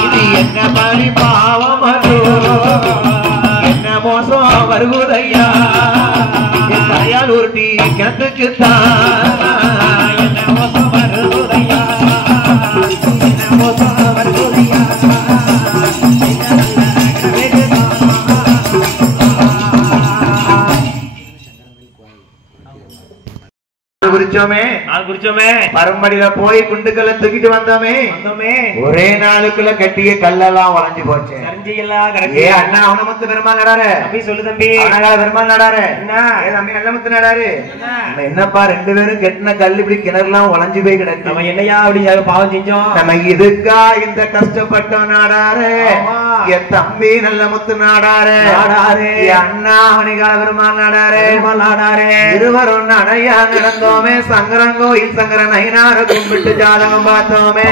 இது என்ன பரி பாவம் என்ன மோசம் வருகுதையா கையால் உருட்டி கிணத்துக்குத்தான் என்ன மோசம் வருகுதையா என்ன மோசம் வருகுதையா குடிச்சோமே மறுபடியில போய் குண்டுக்கல்ல தூக்கிட்டு வந்தோமே ஒரே நாளுக்குள்ள கட்டிய கல்லெல்லாம் உடைஞ்சு போச்சு. ஏ அண்ணா அவனமுத்து பெருமாள் நடாரு சொல்லு தம்பி பெருமாள் நடாரு தம்பி நல்லமுத்து நடாரு என்னப்பா ரெண்டு பேரும் கெட்டின கல் இப்படி கிணறுலாம் உடைஞ்சு போய் கிடக்கு. நம்ம என்னையா அப்படி பாவம் செஞ்சோம்? நம்ம இதுக்கா இந்த கஷ்டப்பட்டோம் நாடாரு. என் தம்பி நல்ல முத்து நாடாரு அண்ணா அவனிகால பெருமாள் நாடாரு இருவரும் நடையா நடந்தோமே. சங்கரன் கோயில் சங்கரன் ஐநாறு கும்பிட்டு ஜாதகம் பார்த்தோமே.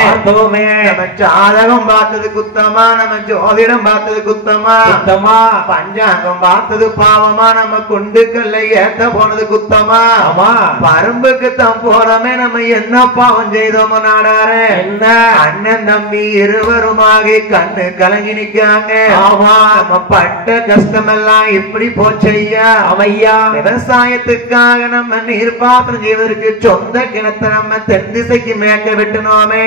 நம்ம ஜாதகம் பார்த்தது குத்தமா, நம்ம ஜோதிடம் பார்த்தது குத்தமா, பஞ்சாங்கம் பார்த்தது பாவமா, நம்ம குண்டுக்கல்ல ஏத்த போனது குத்தமா, பரும்புக்கு தம் போறமே நம்ம என்ன பாவம் செய்தோமோ நாடாரு. என்ன அண்ணன் தம்பி இருவருமாக கண்ணு கலங்கி நிக்காங்க. நம்ம பட்ட கஷ்டம் எல்லாம் இப்படி போச்சையா. அவையா விவசாயத்துக்காக நம்ம நீர் பாத்திரம் செய்வதற்கு சொந்த கிணத்தை நம்ம தென் திசைக்கு மேற்க வெட்டணுமே.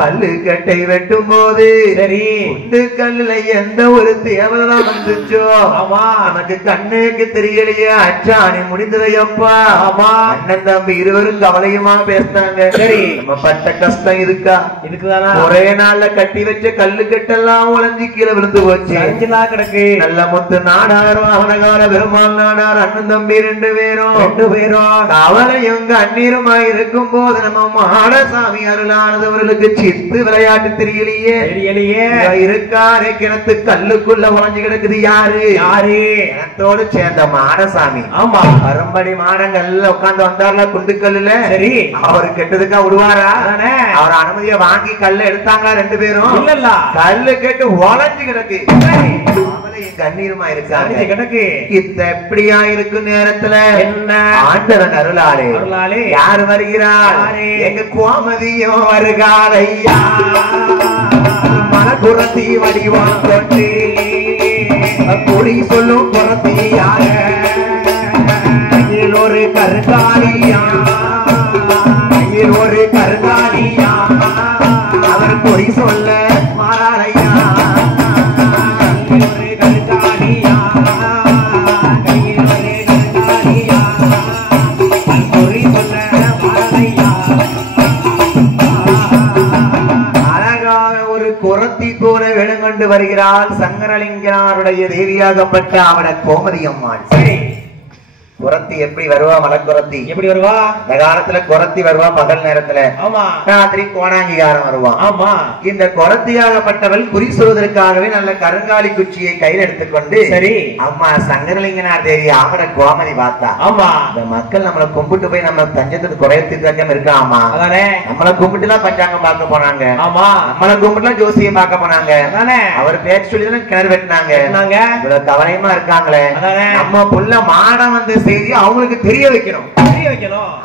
கல்லு கட்டை வெட்டும் போது சரி குண்டு கல்லுல எந்த ஒரு தேவதை வந்துச்சோ நமக்கு கண்ணுக்கு தெரியலையே. அச்சாணி முடிந்ததையப்பா. அண்ணன் தம்பி இருவரும் கவலையுமா பேசினாங்க. சரி நம்ம பட்ட கஷ்டம் இருக்கா? இதுக்குதானா ஒரே நாள்ல கட்டி வச்ச கல்லு கட்டெல்லாம் உழைஞ்சி கீழே விழுந்து போச்சு. கிடக்கு நல்ல முத்து நாடாரும் அவனகால பெருமாள் நாடார் அண்ணன் தம்பி ரெண்டு பேரும் கவலையும் கண்ணீருமா இருக்கும் போது நம்ம மாடசாமி அருளானதவர்களுக்கு சித்து விளையாட்டு தெரியலையே. இருக்காரே கிணத்து கல்லுக்குள்ள உழைஞ்சு கிடக்குது யாரு? கிணத்தோடு சேர்ந்த மாடசாமி. ஆமா அரும்படி மாடங்கள்ல உட்கார்ந்து வந்தார்ல குண்டுக்கல்லுல. சரி அவரு கெட்டதுக்கா விடுவாரா? அவர் அனுமதியை வாங்கி கல்ல எடுத்தாங்களா ரெண்டு பேரும்? இல்ல கல்லு கேட்டு உழைஞ்சு கிடக்கு. கண்ணீருமா இருக்காங்க கிடக்கு. இந்த எப்படியா இருக்கு நேரத்துல என்ன ஆண்டவன் அருளாளே யார் வருகிறார்? எங்க கோமதியும் வருகார் ஐயா. மனக்குறத்தி வடிவான் கொண்டு பொடி சொல்லும் குறத்தி யார கையில் ஒரு கருங்காலியா, கையில் ஒரு கருங்காலியா, அவர் பொடி சொல்ல மாறாளையா. குரத்தி போல வெளிங்கொண்டு வருகிறாள் சங்கரலிங்கனாருடைய தேவியாகப்பட்ட அவட கோமதி அம்மாள். குரத்தி எப்படி வருவா? மலக்குரத்தி எப்படி வருவா? இந்த காலத்துல குரத்தி வருவா பகல் நேரத்துல. ஆமா ராத்திரி கோணாங்கிகாரம் வருவான். ஆமா இந்த குரத்தியாகப்பட்டவள் குறி சொல்வதற்காகவே நல்ல கருங்காலி குச்சியை கையில் எடுத்துக்கொண்டு சரி அம்மா சங்கரலிங்கனார் தேவி அவட கோமதி பார்த்தா. ஆமா இந்த மக்கள் நம்மளை கும்பிட்டு போய் நம்ம பஞ்சத்துக்கு குறையத்துக்கு இருக்கா? ஆமா அதானே நம்மளை கும்பிட்டு எல்லாம் பஞ்சாங்கம் பார்க்க போனாங்க. ஆமா நம்மளை கும்பிட்டு எல்லாம் ஜோசியம் பார்க்க போனாங்க. அவர் பேச்சு சொல்லிதான் கிணறு வெட்டினாங்க. இவ்வளவு கவலையமா இருக்காங்களே நம்ம புள்ள மாடம் வந்து செய்தி அவங்களுக்கு தெரிய வைக்கணும்.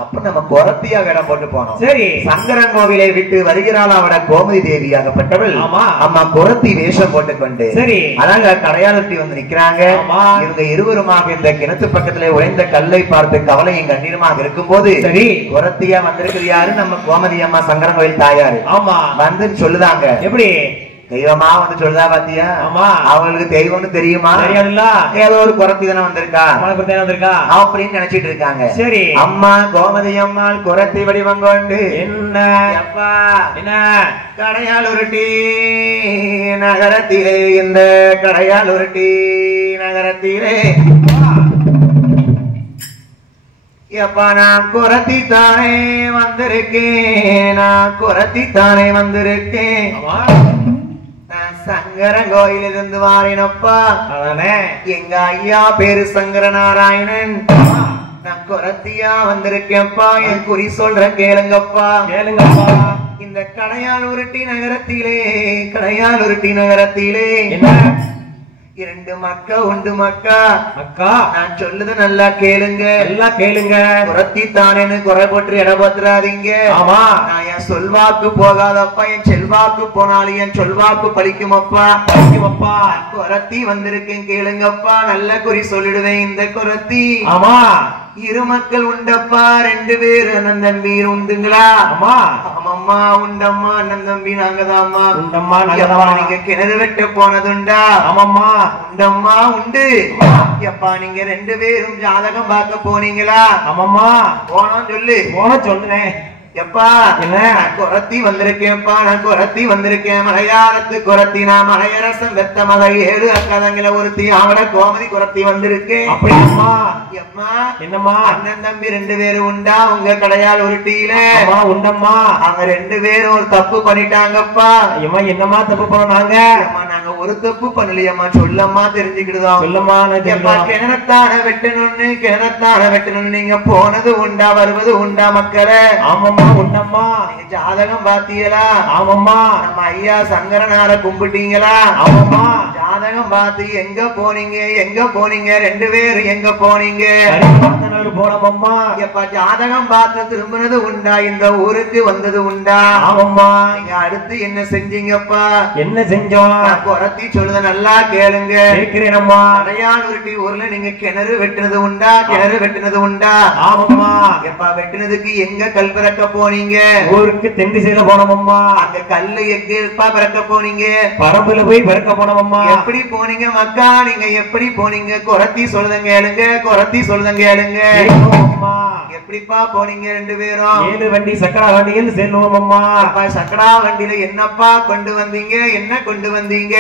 அப்ப நம்ம குரத்தியா வேடம் போட்டு போனோம். சரி சங்கரன் கோவிலை விட்டு வருகிறாள் அவட கோமதி தேவியாகப்பட்டவள். அம்மா குரத்தி வேஷம் போட்டுக்கொண்டு சரி அதாங்க கடையாளத்தி வந்து நிக்கிறாங்க. இவங்க இருவருமாக இந்த கிணத்து பக்கத்துல உழைந்த கல்லை பார்த்து கவலையும் கண்ணீருமாக இருக்கும் போது சரி குரத்தியா வந்திருக்கிறது யாரு? நம்ம கோமதி அம்மா சங்கரன் கோவில் தாயாரு. ஆமா வந்து சொல்லுதாங்க. எப்படி தெய்வமா வந்து சொல்லுதா பாத்தியா? ஆமா அவங்களுக்கு தெய்வம்னு தெரியுமா? தெரியாதுல்ல. ஏதோ ஒரு குரத்தி தானே வந்திருக்கா அப்படின்னு நினைச்சிட்டு இருக்காங்க. சரி அம்மா கோமதி அம்மாள் குரத்தி வடிவம் கொண்டு என்ன என்ன கடையால் உருட்டி நகரத்திலே இந்த கடையால் உருட்டி நகரத்திலே எப்பா நான் குரத்தி தானே வந்திருக்கேன், நான் குரத்தி தானே வந்திருக்கேன். சங்கரன் கோயில் இருந்து வாரினப்பா. எங்க ஐயா பேரு சங்கர நாராயணன். நான் குரத்தியா வந்திருக்கேன்ப்பா. என் குறி சொல்ற கேளுங்கப்பா. கேளுங்கப்பா. இந்த கடையால் உருட்டி நகரத்திலே கடையால் உருட்டி நகரத்திலே இரண்டு மக்கா உண்டு மக்கா. அக்கா நான் சொல்லுது நல்லா கேளுங்க, நல்லா கேளுங்க. குரத்தி தானேன்னு குறை போட்டு இட போத்துறாதீங்க. ஆமா நான் என் சொல்வாக்கு போகாதப்பா, என் செல்வாக்கு போனாலும் என் சொல்வாக்கு பழிக்குமப்பா, பழிக்குமப்பா. குரத்தி வந்திருக்கேன் கேளுங்கப்பா, நல்ல குறி சொல்லிடுவேன் இந்த குரத்தி. ஆமா இரு மக்கள் உண்டப்பா 2 பேர் அண்ணன் தம்பி உண்டுங்களா ஆமா ஆமாம்மா உண்டம்மா அண்ணன் தம்பி நாங்கதாம்மா உண்டம்மா நாங்கதாம்மா நீங்க கிணறு வெட்ட போனதுண்டா ஆமாம்மா உண்டம்மா உண்டு எப்பா நீங்க 2 பேரும் ஜாதகம் பார்க்க போனீங்களா ஆமாம்மா போனோம் சொல்லு சொல்றேன் எப்பா என்ன குரத்தி வந்திருக்கேன்ப்பா நான் குரத்தி வந்திருக்கேன் மலையாளத்து குரத்தி நான் மலையரசன் வெத்த மக 7 அக்காதங்கள ஒருத்தி அவட கோமதி குரத்தி வந்திருக்கேன் அப்படியம்மா எப்பா என்னம்மா அண்ணன் தம்பி 2 பேரும் உண்டா உங்க கடையால் ஒரு டீல உண்டம்மா அவங்க 2 பேரும் ஒரு தப்பு பண்ணிட்டாங்கப்பா ஏமா என்னம்மா தப்பு பண்ணாங்க நாங்க ஒரு தப்பு பண்ணலையம்மா சொல்லம்மா தெரிஞ்சுக்கிடுதோம் சொல்லம்மா கிணத்தான வெட்டணும்னு நீங்க போனது உண்டா வருவது உண்டா மக்களே ஆமாம்மா உண்டம்மா நீங்க ஜாதகம் பாத்தீங்களா ஆமாம்மா நம்ம ஐயா சங்கரனார கும்பிட்டீங்களா ஆமாம்மா ஜாதகம் பார்த்து எங்க போனீங்க 2 பேரும் எங்க போனீங்க போனோம்மா எப்ப ஜாதகம் பார்த்து திரும்பினது உண்டா இந்த ஊருக்கு வந்தது உண்டா ஆமாம்மா நீங்க அடுத்து என்ன செஞ்சீங்கப்பா என்ன செஞ்சோம் குரத்தி சொல்லுத நல்லா கேளுங்க கேட்கிறேனம்மா அடையாள் உருட்டி ஊர்ல நீங்க கிணறு வெட்டுனது உண்டா ஆமாம்மா எப்பா வெட்டுனதுக்கு எங்க கல் பிறக்க போனீங்க ஊருக்கு தென் திசையில போனோம்மா அந்த கல்லு எங்கப்பா பிறக்க போனீங்க பரம்புல போய் பிறக்க போனோம்மா எப்படி போனீங்க மக்கா நீங்க எப்படி போனீங்க குரத்தி சொல்லுதங்க கேளுங்க எப்படிப்பா போனீங்க 2 பேரும் 7 வண்டி சக்கரா வண்டியில் செல்லுவோம்மா சக்கரா வண்டியில என்னப்பா கொண்டு வந்தீங்க என்ன கொண்டு வந்தீங்க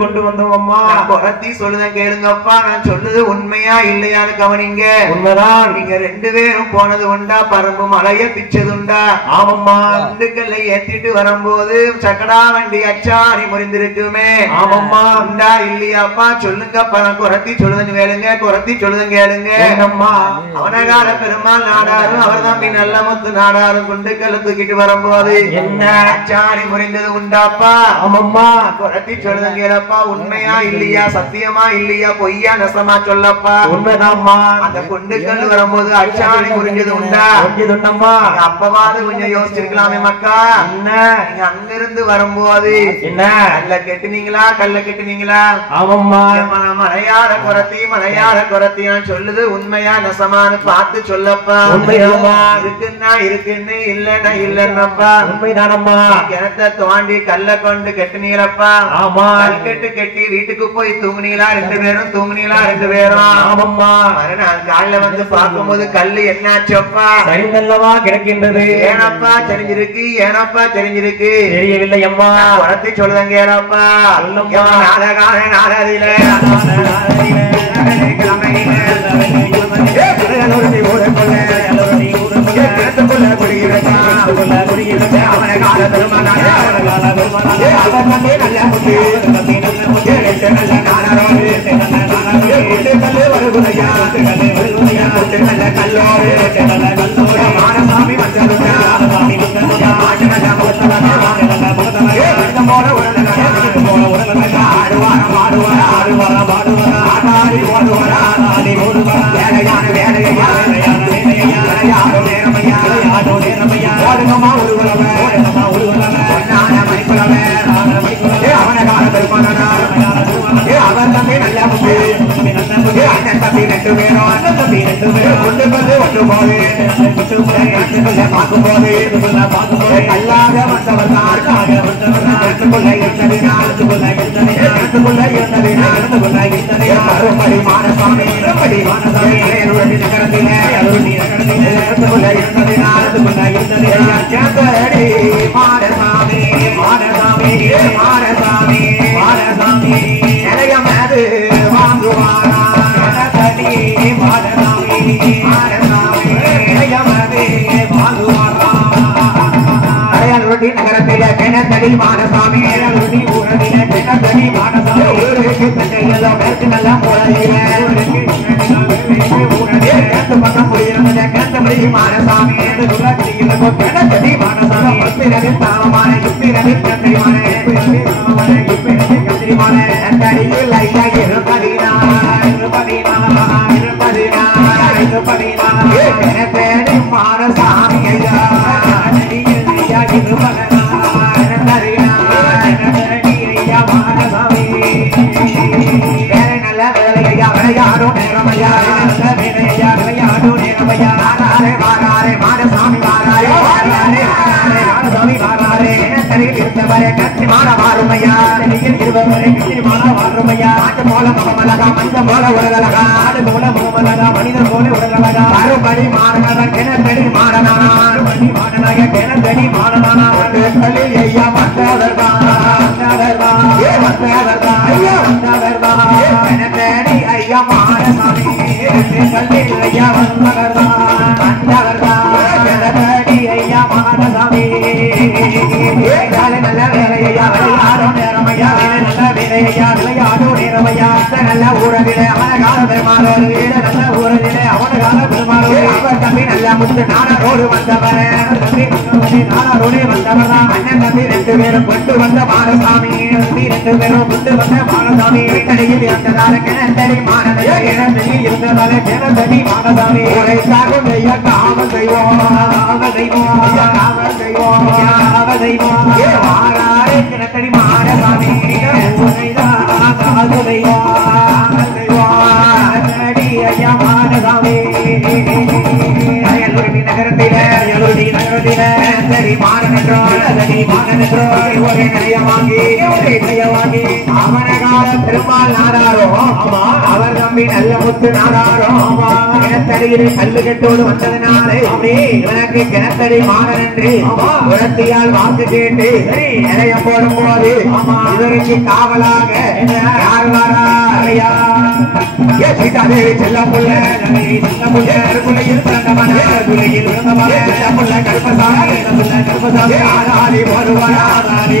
கொண்டு வந்தோம்மா குரத்தி சொல்லுத கேளுங்கப்பா நான் சொல்லுது உண்மையா இல்லையான்னு கவனிங்க உண்மைதான் நீங்க 2 பேரும் போனது உண்டா பரம்பு மலைய பிச்சதுண்டா ஆமாம்மா இந்துக்கல்ல ஏத்திட்டு வரும்போது சக்கரா வண்டி அச்சாணி முறிந்திருக்குமே ஆமாம்மா உண்டா இல்லையாப்பா சொல்லுங்கப்பா நான் குரத்தி சொல்லுதுன்னு கேளுங்க அவனகால பெருமாள் நாடாரும் அவர் தம்பி நல்ல முத்து நாடாரும் குண்டுக்கல்ல தூக்கிட்டு வரும்போது என்ன அச்சாணி முறிந்தது உண்டாப்பா ஆமாம்மா குரத்தி சொல்லுதுங்க கேளப்பா உண்மையா இல்லையா சத்தியமா இல்லையா பொய்யா நெசமா சொல்லப்பா உண்மைதாம்மா அந்த குண்டுக்கல் வரும்போது அச்சாணி முறிஞ்சது உண்டா அப்பவாது கொஞ்சம் யோசிச்சிருக்கலாமே மக்கா என்ன நீங்க அங்கிருந்து வரும்போது என்ன கல்ல கெட்டுனீங்களா ஆமாம்மா மலையாள குரத்தி நான் சொல்லுது உண்மையா நெசமானு பார்த்து சொல்லப்பா இருக்குன்னு இல்லன்னப்பா உண்மைதானம்மா கிணத்தை தோண்டி கல்ல கொண்டு கெட்டுனீங்களப்பா ஆமா கல்கெட்டு கெட்டி வீட்டுக்கு போய் தூங்குனீங்களா 2 பேரும் ஆமாம்மா மறுநாள் காலைல வந்து பார்க்கும்போது கல்லு என்னாச்சப்பா சரிந்தல்லவா கிடக்கின்றது ஏனப்பா தெரிஞ்சிருக்கு தெரியவில்லை அம்மா குரத்தி சொல்லுதங்க ஏனப்பா நாடகால வேலை நல்ல வேலையா விளையாடும் நேரமையா வாழ்றமையா இருபவரை கிருஷ்ணி மாலா வாழ்றமையா ஆட்டு போல முகமலகா மஞ்ச போல உலகலகா ஆடு போல முகமலகா மனிதர் போல உலகலகா அறுபடி மாறனாக கிணத்தடி மாறனான படி மாறனாக கிணத்தடி மாறனான ஐயா மத்தாதர்வா மத்தாதர்வா ஏ மத்தாதர்வா ஐயா மத்தாதர்வா கிணத்தடி ஐயா மாறசாமி ஐயா மத்தாதர்வா மத்தாதர்வா கிணத்தடி ஐயா மாறசாமி நல்ல வேலையா விளையாடும் நேரமையா நல்ல வேலையா விளையாடும் நேரமையா நல்ல ஊரவிலே அவனகால பெருமாளோடு நல்ல ஊரவிலே அவனகால பெருமாளோடு அவர் தம்பி நல்ல முத்து நானரோடு வந்தவர் தம்பி நானரோடு வந்தவர் தான் அண்ணன் தம்பி ரெண்டு பேரும் கொண்டு வந்த மாரசாமி தம்பி ரெண்டு பேரும் கொண்டு வந்த மாரசாமி வீட்டடியில் இருந்ததால கிணத்தடி மாறனையா கிணத்தடி இருந்ததால கிணத்தடி மாரசாமி உரைத்தாகும் ஐயா காவல் செய்வோம் காவல் செய்வோம் காவல் செய்வோம் காவல் செய்வோம் வாராரே கிணத்தடி மாரசாமி காவல் செய்வோம் ஐயா மாரசாமி அயலுடி நகரத்திலே சரி மாறனோ ஒரு நயவாங்கி அவனகால பெருமாள் நாடாரோ அவர் தம்பி நல்ல முத்து நாடாரோ கிணத்தடியில் கல்லு கட்டோடு வந்ததுனாலே இவனுக்கு கிணத்தடி மாறனன்று உரத்தியால் வாக்கு கேட்டு நிலையம் போடும் போது இதற்கு காவலாக யார் வாரா சீதாதேவி செல்ல புள்ள கருப்பசாமி ஆராதி வருவாரி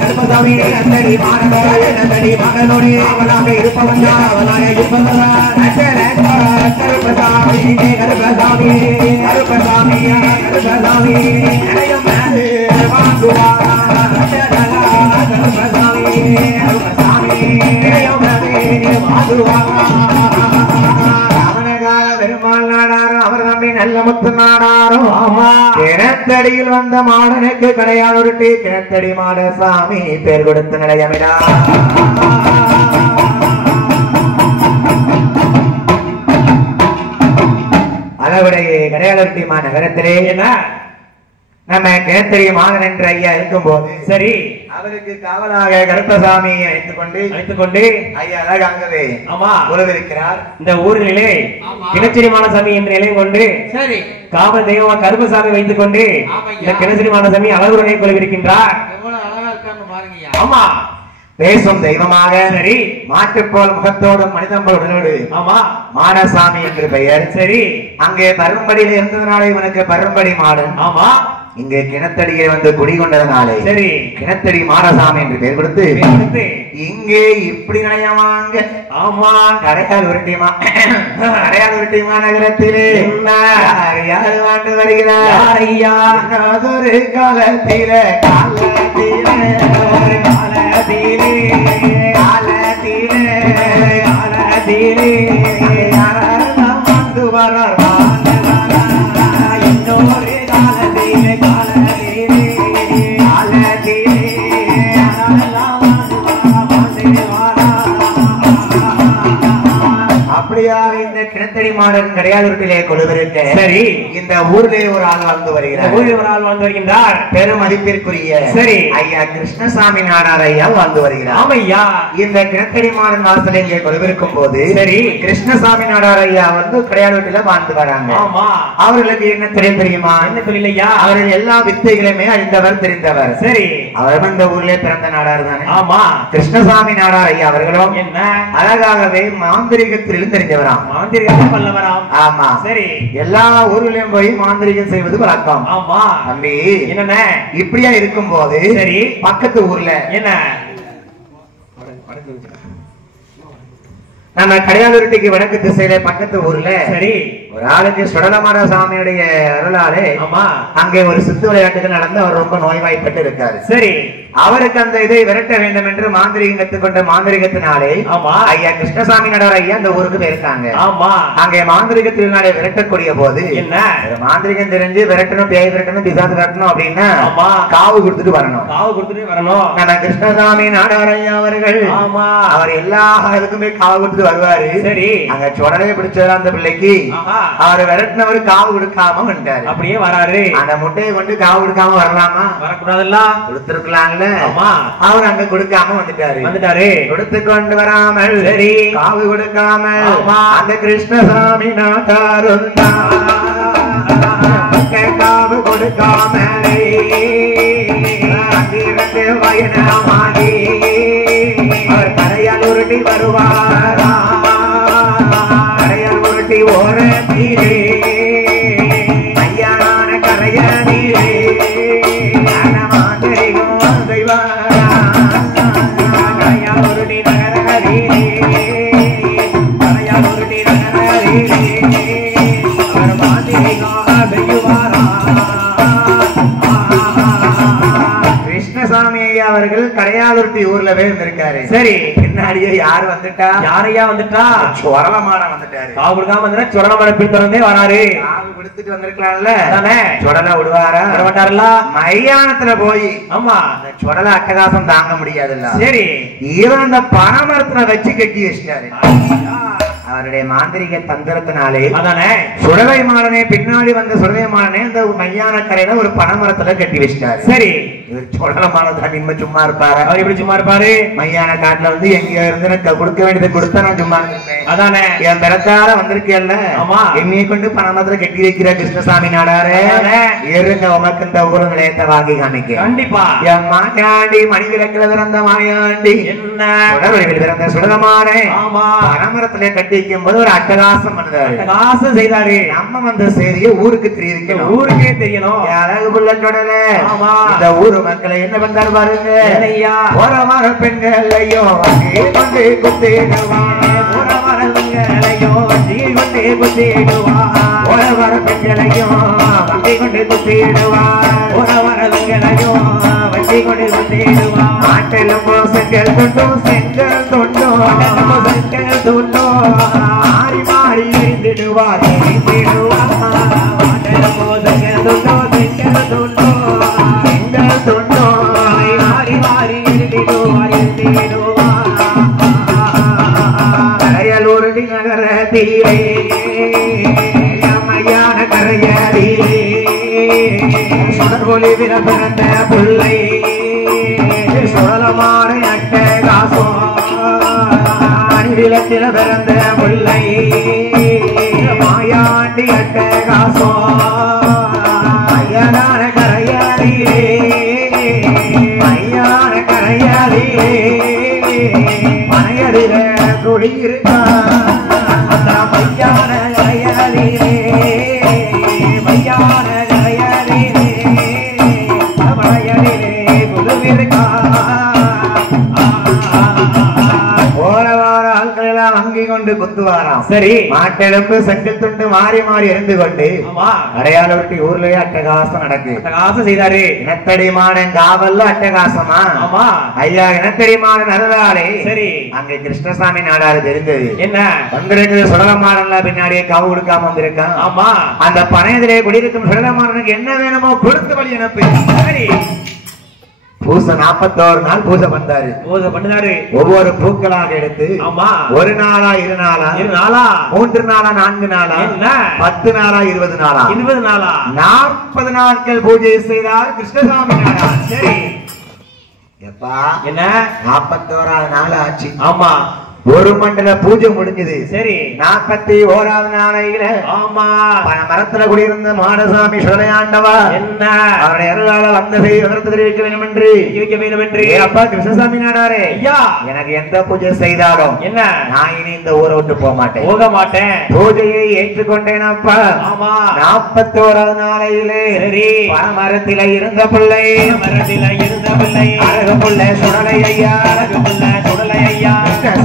கருப்பசாமி நந்தடி மகனோடு அவனாக இருப்பவனா கருப்பசாமி கருப்பசாமி கருப்பசாமி கருப்பசாமி பெருமாள் நாடாரும் அவர் தம்பி நல்ல முத்து நாடாரும் கிணத்தடியில் வந்த மாடனுக்கு கடையாளுருட்டி கிணத்தடி மாடசாமி பேர் கொடுத்த நிலையமிடா அளவுடைய கடையாளுருட்டி மாநகரத்திலே நம்ம கிணத்தடி மாதன் என்ற ஐயா இருக்கும் போது சரி அவருக்கு காவலாக கருப்பசாமியை அழைத்துக் கொண்டு ஐயா அழகாகவே உறவிருக்கிறார் இந்த ஊரிலே கிணச்சேரி மானசாமி என்ற நிலையம் கொண்டு சரி காவல் தெய்வமா கருப்பசாமி வைத்துக் கொண்டு இந்த கிணச்சேரி மானசாமி அழகுரை கொள்விருக்கின்றார். ஆமா பேசும் தெய்வமாக சரி மாட்டுப்போல் முகத்தோடும் மனிதம்பளோடு ஆமா மானசாமி என்று பெயர் சரி அங்கே பரும்படியில் இருந்ததுனால இவனுக்கு பரும்படி மாடன் ஆமா இங்கே கிணத்தடியை வந்து குடிகொண்டதனாலே சரி கிணத்தடி மாரசாமி என்று பெயர் கொடுத்து இங்கே இப்படி நிலையவாங்க ஆமா கடையால் உருட்டிமா நகரத்திலே யாரு ஆண்டு வருகிறார் ஐயா ஒரு காலத்தில காலத்திலே வந்து வரார் இன்னொரு அப்படியாக இந்த கிணத்தடி மாடன் கடையாளூரிலே கொள்வதற்க சரி இந்த ஊரிலே ஒரு ஆள் வாழ்ந்து வருகிறார் பெரும் மதிப்பிற்குரிய சரி ஐயா கிருஷ்ணசாமி நாடார் ஐயா வாழ்ந்து வருகிறார். ஆமையா இந்த கிணத்தடி மாடன் வாசலை இங்கே கொள்விருக்கும் போது சரி கிருஷ்ணசாமி நாடார் ஐயா வந்து கடையாளூரில வாழ்ந்து வராங்க. ஆமா அவர்களுக்கு என்ன தெரியுமா? என்ன தெரியலையா? அவர்கள் எல்லா வித்தைகளுமே அறிந்தவர் தெரிந்தவர் சரி அவர் இந்த ஊரிலே பிறந்த நாடார் தானே. ஆமா கிருஷ்ணசாமி நாடார் ஐயா அவர்களும் என்ன அழகாகவே மாந்திரிகத்திலும் தெரிஞ்சவராம் மாந்திரிகம் வல்லவராம். ஆமா சரி எல்லா ஊர்லயும் போய் மாந்திரிகம் செய்வது வழக்கம். ஆமா தம்பி என்ன இப்படியா இருக்கும் போது சரி பக்கத்து ஊர்ல என்ன நம்ம கடையாளூரிக்கு வடக்கு திசையில பக்கத்து ஊர்ல சரி ஒரு ஆளுக்கு சுடலமான சாமியுடைய அருளாலே ஆமா அங்கே ஒரு சித்து விளையாட்டுகள் நடந்து அவர் ரொம்ப நோய்வாய்ப்பட்டு இருக்காரு. சரி அவருக்கு அந்த இதை விரட்ட வேண்டும் என்று மாந்திரிகம் கத்துக்கொண்ட மாந்திரிகத்தினாலே ஆமா ஐயா கிருஷ்ணசாமி நடார் ஐயா அந்த ஊருக்கு போயிருக்காங்க. ஆமா அங்கே மாந்திரிகத்தினாலே விரட்டக்கூடிய போது என்ன மாந்திரிகம் தெரிஞ்சு விரட்டணும், பேய் விரட்டணும், பிசாசு விரட்டணும் அப்படின்னா ஆமா காவு கொடுத்துட்டு வரணும். காவு கொடுத்துட்டு வரணும். நம்ம கிருஷ்ணசாமி நாடார் ஐயா அவர்கள் ஆமா அவர் எல்லா இதுக்குமே காவு கொடுத்துட்டு வருவாரு. சரி அங்க சொடலையை பிடிச்சது அந்த பிள்ளைக்கு அவர் விரட்டினவரு காவு கொடுக்காம வந்துட்டாரு. அப்படியே வராரு. அந்த முட்டையை கொண்டு காவு கொடுக்காம வரலாமா? வரக்கூடாதுல்ல, கொடுத்திருக்கலாம்ல. ஆமா அவர் அங்க கொடுக்காம வந்துட்டாரு. கொடுத்து கொண்டு வராமல் சரி காவு கொடுக்காம அந்த கிருஷ்ணசாமி நாட்டாரும் காவு கொடுக்காமலே வயனமாகி அவர் கரையால் உருட்டி வருவாரா, கரையால் உருட்டி ஓர மீறே ஐயான கரையானீரே மாந்திரிகம் செய்வாரா, கரையால் உருட்டி நகரீரே கரையால் உருட்டி நகரீரே அவர் மாந்திரிகம் செய்வாரா. கிருஷ்ணசாமி ஐயா அவர்கள் கரையாலுருட்டி ஊர்ல போய் இருந்திருக்காரு. சரி பின்னாடியே யார் வந்துட்டா? யாரையா வந்துட்டா? சொரலமான வந்துட்டாரு. காவு கொடுக்காம வந்துட்டா சொரலமான பின்தொடர்ந்தே வராரு. காவு கொடுத்துட்டு வந்திருக்கலாம்ல, சொடலை விடுவாரா? விடமாட்டாருல. மையானத்துல போய் ஆமா அந்த சொடலை அட்டகாசம் தாங்க முடியாதுல்ல. சரி இவன் அந்த பனைமரத்துல வச்சு கட்டி வச்சிட்டாரு. அவருடைய மாந்திரிக தந்திரத்தினாலே அதானே சுடலை மாடனே பின்னாடி வந்த சுடலை மாடனே அந்த மையான கரையில ஒரு பனைமரத்துல கட்டி வச்சிட்டாரு. சரி சுடலை மாடத்தான் இனிமே சும்மா இருப்பாரு? அவர் எப்படி சும்மா இருப்பாரு? மையான காட்டுல வந்து எங்க இருந்து கொடுக்க வேண்டியதை கொடுத்தா நான் சும்மா இருப்பேன். அதானே என் பிறக்கார வந்திருக்கேன்ல, என்னைய கொண்டு பனைமரத்துல கட்டி வைக்கிற கிருஷ்ணசாமி நாடாரு இருங்க உமக்கு இந்த ஊரு நிலையத்தை வாங்கி காமிக்க. கண்டிப்பா என் மாயாண்டி மணி விளக்குல பிறந்த மாயாண்டி என்ன பிறந்த சுடலமானே பனைமரத்துல கட்டி போது ஒரு அட்டகாசம் பண்ணாரு, அட்டகாசம் செய்தாரு. நம்ம வந்த செய்தியை ஊருக்கு தெரிவிக்கணும், ஊருக்கே தெரியணும். அழகு புள்ள சொடல இந்த ஊரு மக்களை என்ன பண்றாரு பாருங்க. போற வர பெண்களையோ கொண்டு குத்திடுவான், போற வர பெண்களையோ கொண்டு குத்திடுவான், போற வர பெண்களையோ வண்டி கொண்டு குத்திடுவான், போற வர பெண்களையோ வண்டி கொண்டு குத்திடுவான். ஆட்டிலும் செங்கல் தொட்டும் செங்கல் தொட்டும் செங்கல் தொட்டும் மாறி மாறி எரிந்திடுவார் எரிந்திடுவார். செங்கல் தொட்டோ செங்கல் தொட்டோ செங்கல் தொட்டோ மாறி மாறி எரிந்திடுவார் எரிந்திடுவார். கரையலூரடி நகரத்திலே மையான கரையடிலே சுடர்கொலி பிறந்த புள்ளை சுழலமான அட்டகாசம் விளக்கில பிறந்த முல்லை மாயாண்டி அட்டகாசம் ஐயனான கரையாளியே மையான கரையாளியே மனையடில குடியிருக்கா மையான கரையாளியே மையான கரையாளியே மனையடிலே குழுவிருக்கா. வங்கி கொண்டு குத்துவாராம். சரி மாட்டெடுப்பு செங்கல் துண்டு மாறி மாறி எரிந்து கொண்டு அடையாளவட்டி ஊர்லயே அட்டகாசம் நடக்கு. அட்டகாசம் செய்தாரு. இனத்தடிமான காவல்ல அட்டகாசமா? ஆமா ஐயா இனத்தடிமான நல்லதாலே. சரி அங்க கிருஷ்ணசாமி நாடாரு தெரிஞ்சது என்ன வந்திருக்கு சுடலமாடன்ல பின்னாடியே காவு கொடுக்காம வந்திருக்கான். ஆமா அந்த பனையதிலே குடியிருக்கும் சுடலமாடனுக்கு என்ன வேணுமோ கொடுத்து வழி அனுப்பி. சரி பூசை 41 நாள் பூஜை பண்ணாரு. பூஜை பண்ணாரு. ஒவ்வொரு பூக்களாக எடுத்து ஆமா ஒரு நாளா 2 நாளா 3 நாளா 4 நாளா 10 நாளா 20 நாளா 40 நாட்கள் பூஜை செய்தார் கிருஷ்ணசாமி நாடார். சரி எப்பா என்ன 41ஆவது நாள் ஆச்சு. ஆமா ஒரு மண்டல பூஜை முடிஞ்சது. சரி 41ஆவது நாளையில ஆமா மரத்துல குடியிருந்த மாடசாமி சுடலையாண்டவா என்ன அவருடைய அருளால வந்த செய்தி தெரிவிக்க வேண்டும் என்று அப்பா கிருஷ்ணசாமி நாடாரே ஐயா எனக்கு எந்த பூஜை செய்தாலும் என்ன நான் இனி இந்த ஊரை விட்டு போக மாட்டேன். பூஜையை ஏற்றுக்கொண்டேன் அப்பா. ஆமா 41ஆவது நாளையிலே சரி மரத்தில இருந்த பிள்ளை அழகு புள்ள சுடலை ஐயா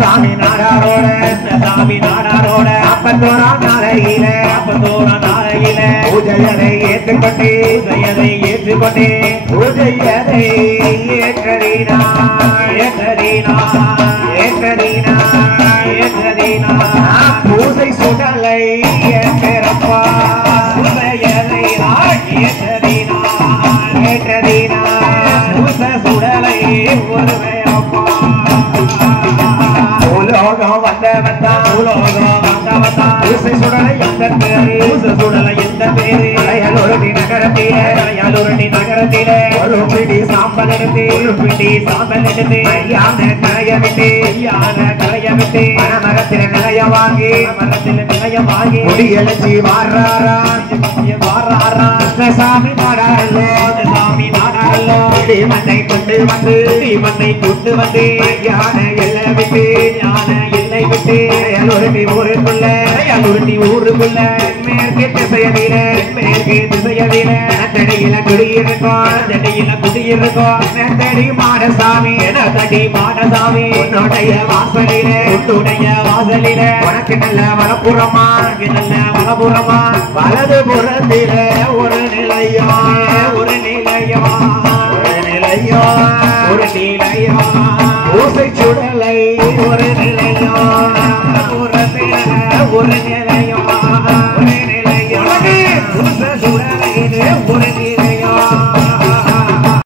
சாமி நாடாரோட 41ஆம் நாளையில பூஜையதை ஏற்றுக்கொண்டே பூஜையதை ஏற்ற வந்தான் பூலோகம் வந்தவதான் பூசை சுடலை எந்த பேரு பூசை சுடலை எந்த பேரு அலையாலூரணி நகரத்திலே ஒரு பிடி சாம்பல் எடுத்து ஐயான கரைய விட்டு மரமரத்தில நிலைய வாங்கி முடியலச்சி வாராரா சாமி நாடாரல்லோ மண்ணை கொண்டு வந்து ஐயான எல்லை விட்டு ஊருக்குள்ள மேற்கு திசையதில தடியில குடியிருக்கோம் தடி மாடசாமி உன்னுடைய வாசலில உனக்கு நல்ல வலப்புறமா வலது புறத்தில ஒரு நிலையோ ஊசை சுடலை ஒரு நிலையோ